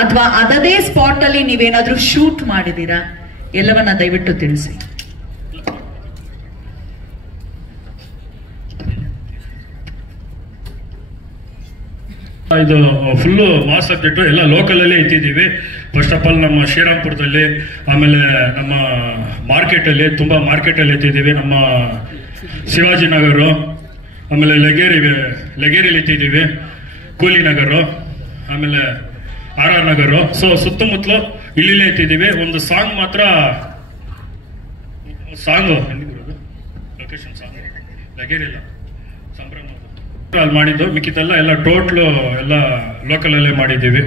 ಅಥವಾ ಅದದೇ ಸ್ಪಾಟ್ ಅಲ್ಲಿ ನೀವೇನಾದ್ರೂ ಶೂಟ್ ಮಾಡಿದೀರಾ? ಎಲ್ಲವನ್ನ ದಯವಿಟ್ಟು ತಿಳಿಸಿ. ಇದು ಫುಲ್ಲು ಮಾಸ್ ಸಬ್ಜೆಕ್ಟು, ಎಲ್ಲ ಲೋಕಲ್ ಅಲ್ಲೇ ಇಟ್ಟಿದ್ದೀವಿ. ಫಸ್ಟ್ ಆಫ್ ಆಲ್ ನಮ್ಮ ಶ್ರೀರಾಮ್ಪುರದಲ್ಲಿ, ಆಮೇಲೆ ನಮ್ಮ ಮಾರ್ಕೆಟಲ್ಲಿ ಇಟ್ಟಿದ್ದೀವಿ. ನಮ್ಮ ಶಿವಾಜಿನಗರ, ಆಮೇಲೆ ಲಗೇರಿಯಲ್ಲಿ ಇಟ್ಟಿದ್ದೀವಿ, ಕೂಲಿನಗರ, ಆಮೇಲೆ RR ನಗರ. ಸೊ ಸುತ್ತಮುತ್ತಲು ಇಲ್ಲಿಲೇ ಇಟ್ಟಿದ್ದೀವಿ. ಒಂದು ಸಾಂಗ್ ಮಾತ್ರ ಲೊಕೇಶನ್ ಸಾಂಗ್ ಲಗೇರಿಲ್ಲ, ಸಂಭ್ರಮ ಅಲ್ಲಿ ಮಾಡಿದ್ದು. ಮಿಕ್ಕಿದ್ದೆಲ್ಲ ಎಲ್ಲ ಟೋಟ್ಲು ಎಲ್ಲ ಲೋಕಲ್ ಅಲ್ಲೇ ಮಾಡಿದ್ದೀವಿ.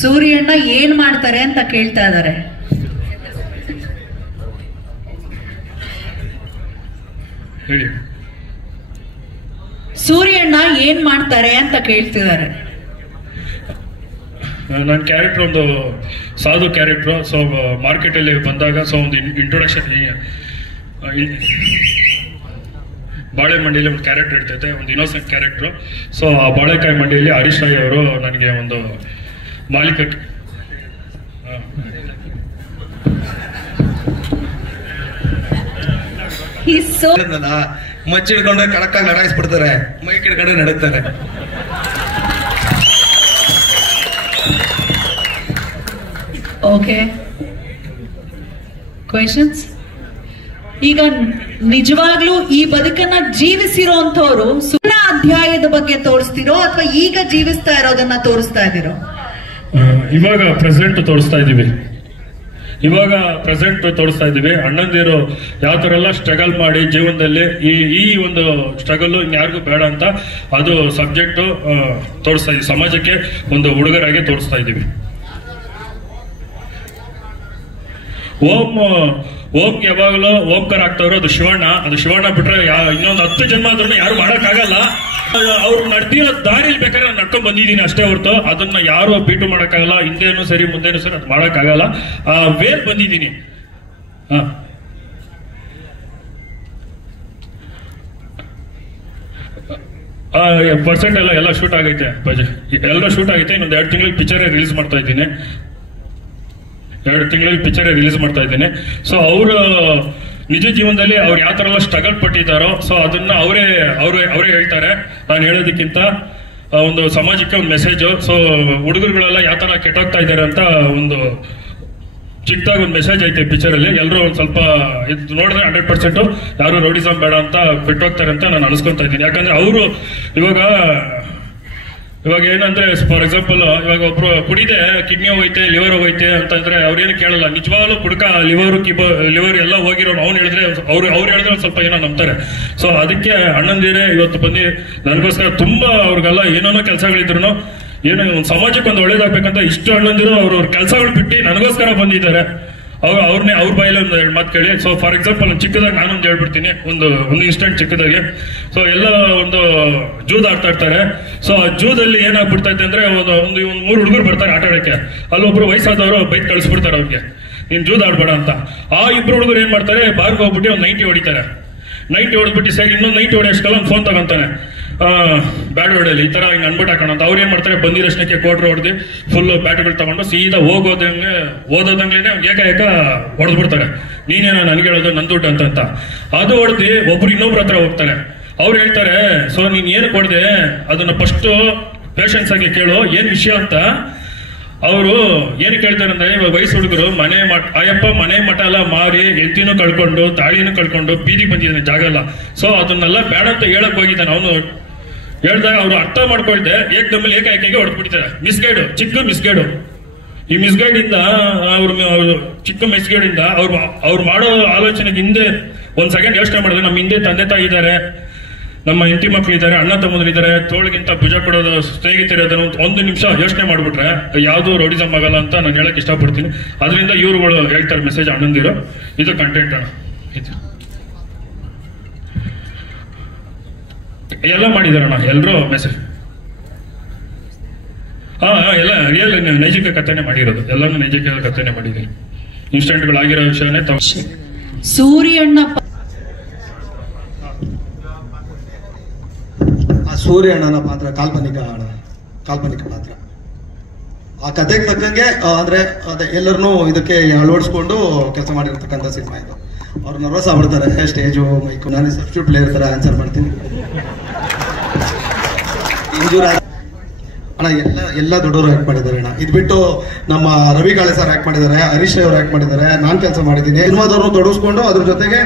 ಸೂರ್ಯಣ್ಣ ಏನ್ ಮಾಡ್ತಾರೆ ಅಂತ ಕೇಳ್ತಾ ಇದಾರೆ. ಹೇಳಿ. ಸೂರ್ಯಣ್ಣ ಏನ್ ಮಾಡ್ತಾರೆ ಅಂತ ಕೇಳ್ತಿದ್ದಾರೆ. ನನ್ನ ಕ್ಯಾರೆಕ್ಟರ್ ಒಂದು ಸಾಧು ಕ್ಯಾರೆಕ್ಟರ್. ಸೊ ಮಾರ್ಕೆಟಲ್ಲಿ ಬಂದಾಗ ಸೊ ಒಂದು ಇಂಟ್ರೊಡಕ್ಷನ್, ಬಾಳೆ ಮಂಡಿಯಲ್ಲಿ ಒಂದು ಕ್ಯಾರೆಕ್ಟರ್ ಇರ್ತೈತೆ, ಒಂದು ಇನ್ನೋಸೆಂಟ್ ಕ್ಯಾರೆಕ್ಟರ್. ಸೊ ಆ ಬಾಳೆಕಾಯಿ ಮಂಡಿಯಲ್ಲಿ ಹರೀಶ್ ರಾಯ್ ಅವರು ನನಗೆ ಒಂದು ಮಾಲೀಕ ಮಚ್ಚಿಡ್ಕೊಂಡ್ರೆ ಕಡಕ್ಕಾಗಿ ಲಡಾಯಿಸ್ಬಿಡ್ತಾರೆ, ಮೈಕ್ ಹಿಡ್ಕೊಂಡ್ರೆ ನಡೀತಾರೆ. Okay, questions? ಈಗ ನಿಜವಾಗ್ಲೂ ಈ ಬದುಕನ್ನ ಜೀವಿಸಿರೋಂಥವ್ರು ಸುಳ್ಳ ಅಧ್ಯಾಯದ ಬಗ್ಗೆ ತೋರಿಸ್ತಿರೋ ಅಥವಾ ಈಗ ಜೀವಿಸ್ತಾ ಇರೋದನ್ನ ತೋರಿಸ್ತಾ ಇದ್ದೀರೋ? ಇವಾಗ ಪ್ರೆಸೆಂಟ್ ತೋರಿಸ್ತಾ ಇದ್ದೀವಿ. ಅಣ್ಣಂದಿರು ಯಾವ ತರ ಎಲ್ಲ ಸ್ಟ್ರಗಲ್ ಮಾಡಿ ಜೀವನದಲ್ಲಿ ಈ ಒಂದು ಸ್ಟ್ರಗಲ್ ಇನ್ಯಾರಿಗೂ ಬೇಡ ಅಂತ ಅದು ಸಬ್ಜೆಕ್ಟ್ ತೋರಿಸ್ತಾ ಇದೀವಿ. ಸಮಾಜಕ್ಕೆ ಒಂದು ಹುಡುಗರಾಗಿ ತೋರಿಸ್ತಾ ಇದೀವಿ. ಓಂಗೆ ಯಾವಾಗಲೂ ಓಂಕಾರ ಆಗ್ತಾವ್ರು ಅದು ಶಿವಣ್ಣ ಬಿಟ್ರೆ ಇನ್ನೊಂದು 10 ಜನ್ಮ ಆದ್ರೂ ಯಾರು ಮಾಡಕ್ಕಾಗಲ್ಲ. ಅವ್ರು ನಡೆದಿರೋ ದಾರಿಲಿ ಬೇಕಾದ್ರೆ ನಾನು ನಡ್ಕೊಂಡ್ ಬಂದಿದ್ದೀನಿ ಅಷ್ಟೇ ಹೊರತು ಅದನ್ನ ಯಾರು ಬೀಟು ಮಾಡಕ್ಕಾಗಲ್ಲ. ಹಿಂದೇನು ಸರಿ ಮುಂದೇನು ಸರಿ ಅದು ಮಾಡಕ್ಕಾಗಲ್ಲ. ವೇಲ್ ಬಂದಿದ್ದೀನಿ. ಪರ್ಸೆಂಟ್ ಎಲ್ಲ ಶೂಟ್ ಆಗೈತೆ, ಎಲ್ಲ ಶೂಟ್ ಆಗೈತೆ. ಇನ್ನೊಂದು 2 ತಿಂಗಳಿಗೆ ಪಿಕ್ಚರ್ ರಿಲೀಸ್ ಮಾಡ್ತಾ ಇದ್ದೀನಿ. 2 ತಿಂಗಳಲ್ಲಿ ಪಿಕ್ಚರ್ ರಿಲೀಸ್ ಮಾಡ್ತಾ ಇದ್ದೀನಿ. ಸೊ ಅವರು ನಿಜ ಜೀವನದಲ್ಲಿ ಅವ್ರು ಯಾವ ತರ ಎಲ್ಲ ಸ್ಟ್ರಗಲ್ ಪಟ್ಟಿದ್ದಾರೋ ಸೊ ಅದನ್ನ ಅವರೇ ಹೇಳ್ತಾರೆ. ನಾನು ಹೇಳೋದಕ್ಕಿಂತ ಒಂದು ಸಮಾಜಕ್ಕೆ ಒಂದು ಮೆಸೇಜ್. ಸೊ ಹುಡುಗರುಗಳೆಲ್ಲ ಯಾವ ತರ ಕೆಟ್ಟೋಗ್ತಾ ಇದ್ದಾರೆ ಅಂತ ಒಂದು ಚಿಕ್ಕದಾಗಿ ಒಂದು ಮೆಸೇಜ್ ಐತೆ ಪಿಕ್ಚರ್ ಅಲ್ಲಿ. ಎಲ್ಲರೂ ಒಂದ್ ಸ್ವಲ್ಪ ಇದು ನೋಡಿದ್ರೆ 100% ಯಾರು ರೌಡಿಸಮ್ ಬೇಡ ಅಂತ ಬಿಟ್ಟೋಗ್ತಾರೆ ಅಂತ ನಾನು ಅನ್ಸ್ಕೊಂತ ಇದ್ದೀನಿ. ಯಾಕಂದ್ರೆ ಅವರು ಇವಾಗ ಏನಂದ್ರೆ ಫಾರ್ ಎಕ್ಸಾಂಪಲ್ ಇವಾಗ ಒಬ್ರು ಕುಡಿದೆ ಕಿಡ್ನಿ ಹೋಗೈತೆ ಲಿವರ್ ಹೋಗೈತೆ ಅಂತಂದ್ರೆ ಅವ್ರೇನು ಕೇಳಲ್ಲ. ನಿಜವಾಗ್ಲೂ ಕುಡ್ಕ ಲಿವರ್ ಎಲ್ಲ ಹೋಗಿರೋನು ಅವ್ನು ಹೇಳಿದ್ರೆ ಅವ್ರು ಹೇಳಿದ್ರೆ ಒಂದ್ ಸ್ವಲ್ಪ ಏನೋ ನಂಬ್ತಾರೆ. ಸೊ ಅದಕ್ಕೆ ಅಣ್ಣಂದಿರೇ ಇವತ್ತು ಬಂದು ನನಗೋಸ್ಕರ ತುಂಬಾ ಅವ್ರಿಗೆಲ್ಲ ಏನೇನೋ ಕೆಲಸಗಳಿದ್ರು ಏನು ಸಮಾಜಕ್ಕೆ ಒಂದು ಒಳ್ಳೇದಾಗ್ಬೇಕಂತ ಇಷ್ಟು ಅಣ್ಣಂದಿರು ಅವ್ರ ಕೆಲಸಗಳು ಬಿಟ್ಟು ನನಗೋಸ್ಕರ ಬಂದಿದ್ದಾರೆ. ಅವ್ರ ಬಾಯಲ್ಲಿ ಒಂದು 2 ಮಾತು ಕೇಳಿ. ಸೊ ಫಾರ್ ಎಕ್ಸಾಂಪಲ್ ಚಿಕ್ಕದಾಗಿ ನಾನೊಂದು ಹೇಳ್ಬಿಡ್ತೀನಿ, ಒಂದು ಇನ್ಸ್ಟೆಂಟ್ ಚಿಕ್ಕದಾಗಿ. ಸೊ ಎಲ್ಲ ಒಂದು ಜೂದ್ ಆಡ್ತಾ ಇರ್ತಾರೆ. ಸೊ ಆ ಜೂದಲ್ಲಿ ಏನಾಗ್ಬಿಡ್ತಾ ಇದೆ ಅಂದ್ರೆ ಒಂದು 3 ಹುಡುಗರು ಬರ್ತಾರೆ ಆಟ ಆಡಕ್ಕೆ. ಅಲ್ಲೊಬ್ರು ವಯಸ್ಸಾದವರು ಬೈಕ್ ಕಳಿಸ್ಬಿಡ್ತಾರೆ ಅವ್ರಿಗೆ, ನೀನ್ ಜೂದ್ ಆಡ್ಬೇಡ ಅಂತ. ಆ 2 ಹುಡುಗರು ಏನ್ ಮಾಡ್ತಾರೆ, ಬಾರ್ಗೆ ಹೋಗ್ಬಿಟ್ಟು ಒಂದು 90 ಹೊಡಿತಾರೆ. 90 ಹೊಡೆದ್ಬಿಟ್ಟು ಸರಿ ಇನ್ನೊಂದು 90 ಹೊಡೆಯೋಷ್ಟಲ್ಲ ಒಂದು ಫೋನ್ ತಗೊಂತಾನೆ, ಬ್ಯಾಟ್ ಹೊಡೆಯಲಿ ಈ ತರ ಹಿಂಗ್ ಅನ್ಬಿಟ್ಟು ಹಾಕೋಣ ಅಂತ. ಅವ್ರು ಏನ್ ಮಾಡ್ತಾರೆ, ಬಂದಿರೋಷ್ಟಕ್ಕೆ ಕೋಟ್ರು ಹೊಡೆದು ಫುಲ್ ಬ್ಯಾಟ್ಗಳು ತಗೊಂಡು ಸೀದಾ ಓದೋದಂಗ್ಲೇನೆ ಏಕಾಏಕ ಹೊಡೆದ್ಬಿಡ್ತಾರೆ. ನೀನೇನೋ ನನ್ಗೆ ಹೇಳೋದು ನನ್ ದುಡ್ಡು ಅಂತ. ಅದು ಹೊಡೆದು ಒಬ್ರು ಇನ್ನೊಬ್ರ ಹತ್ರ ಹೋಗ್ತಾರೆ. ಅವ್ರು ಹೇಳ್ತಾರೆ, ಸೊ ನೀನ್ ಏನಕ್ಕೆ ಹೊಡೆದೆ ಅದನ್ನ ಫಸ್ಟ್ ಪೇಷನ್ಸ್ ಆಗಿ ಕೇಳು ಏನ್ ವಿಷಯ ಅಂತ. ಅವರು ಏನು ಕೇಳ್ತಾರೆ ಅಂದ್ರೆ, ಇವಾಗ ವಯಸ್ಸು ಹುಡುಗರು ಆಯಪ್ಪ ಮನೆ ಮಠ ಎಲ್ಲ ಮಾರಿ ಎತ್ತಿನೂ ಕಳ್ಕೊಂಡು ತಾಳಿನೂ ಕಳ್ಕೊಂಡು ಬೀದಿ ಬಂದಿದ್ದಾನೆ, ಜಾಗ ಇಲ್ಲ. ಸೊ ಅದನ್ನೆಲ್ಲ ಬೇಡ ಅಂತ ಹೇಳಕ್ ಹೋಗಿದ್ದಾನೆ. ಅವನು ಹೇಳ್ದಾಗ ಅವ್ರು ಅರ್ಥ ಮಾಡ್ಕೊಳ್ದೆ ಏಕದಮ್ಮಲ್ಲಿ ಏಕಾಏಕಿಗೆ ಹೊಡೆದ್ಬಿಡ್ತಾರೆ. ಚಿಕ್ಕ ಮಿಸ್ಗೈಡು. ಈ ಮಿಸ್ಗೈಡ್ ಇಂದ ಚಿಕ್ಕ ಮಿಸ್ಗೈಡ್ ಇಂದ ಅವ್ರು ಮಾಡೋ ಆಲೋಚನೆಗೆ ಹಿಂದೆ 1 ಸೆಕೆಂಡ್ ಯೋಚನೆ ಮಾಡಿದ್ರೆ ನಮ್ಮ ಹಿಂದೆ ತಂದೆ ತಾಯಿ ಇದ್ದಾರೆ, ನಮ್ಮ ಹೆಂಡತಿ ಮಕ್ಕಳಿದ್ದಾರೆ, ಅಣ್ಣ ತಮ್ಮಂದಿರಿದ್ದಾರೆ, ತೋಳಿಗಿಂತ ಭುಜ ಕೊಡೋದು ಸ್ನೇಹಿತರು 1 ನಿಮಿಷ ಯೋಚನೆ ಮಾಡ್ಬಿಟ್ರೆ ಯಾವ್ದು ರೌಡಿಸಮ್ ಆಗಲ್ಲ ಅಂತ ನಾನು ಹೇಳಕ್ ಇಷ್ಟಪಡ್ತೀನಿ. ಅದರಿಂದ ಇವ್ರುಗಳು ಹೇಳ್ತಾರೆ ಮೆಸೇಜ್ ಅಣ್ಣಂದಿರು. ಇದು ಕಂಟೆಂಟ್ ಅಣ್ಣ. ಎಲ್ಲ ಮಾಡಿದಾರಣ್ಣ ಎಲ್ಲರೂ ಮೆಸೇಜ್. ಎಲ್ಲ ರಿಯಲ್ ನೈಜಿಕ ಕಥೆನೆ ಮಾಡಿರೋದು. ಎಲ್ಲಾನು ನೈಜಿಕ ಕಥೆನೆ ಮಾಡಿದೀನಿ. ಇನ್ಸಿಡೆಂಟ್ಗಳಾಗಿರೋ ವಿಷಯನೇ ಸೂರ್ಯಣ್ಣ ಸೂರ್ಯಣ್ಣನ ಪಾತ್ರ ಕಾಲ್ಪನಿಕ ಪಾತ್ರ. ಆ ಕಥೆಗೆ ತಕ್ಕಂಗೆ ಅಂದ್ರೆ ಎಲ್ಲರನ್ನೂ ಇದಕ್ಕೆ ಅಳವಡಿಸ್ಕೊಂಡು ಕೆಲಸ ಮಾಡಿರ್ತಕ್ಕಂಥ ಸಿನಿಮಾ ಇದು. ಅವ್ರು ನರ್ವಸ್ ಆಗ್ಬಿಡ್ತಾರೆ ಸ್ಟೇಜು ಮೈಕು. ನಾನು ಸಬ್ಸ್ಟಿಟ್ಯೂಟ್ ಪ್ಲೇಯರ್ ತರ ಆನ್ಸರ್ ಮಾಡ್ತೀನಿ. ಇಂಜೂರ್ ಅಣ್ಣ ಎಲ್ಲ ದೊಡ್ಡವರು ಆಕ್ಟ್ ಮಾಡಿದ್ದಾರೆ ಅಣ್ಣ. ಇದು ಬಿಟ್ಟು ನಮ್ಮ ರವಿ ಕಾಳೆ ಸರ್ ಆಕ್ಟ್ ಮಾಡಿದ್ದಾರೆ, ಹರೀಶ್ ಅವರು ಆಕ್ಟ್ ಮಾಡಿದ್ದಾರೆ, ನಾನ್ ಕೆಲಸ ಮಾಡಿದ್ದೀನಿ. ಸಿನಿಮಾದವ್ರನ್ನು ತೊಡಗಿಸ್ಕೊಂಡು ಅದ್ರ ಜೊತೆಗೆ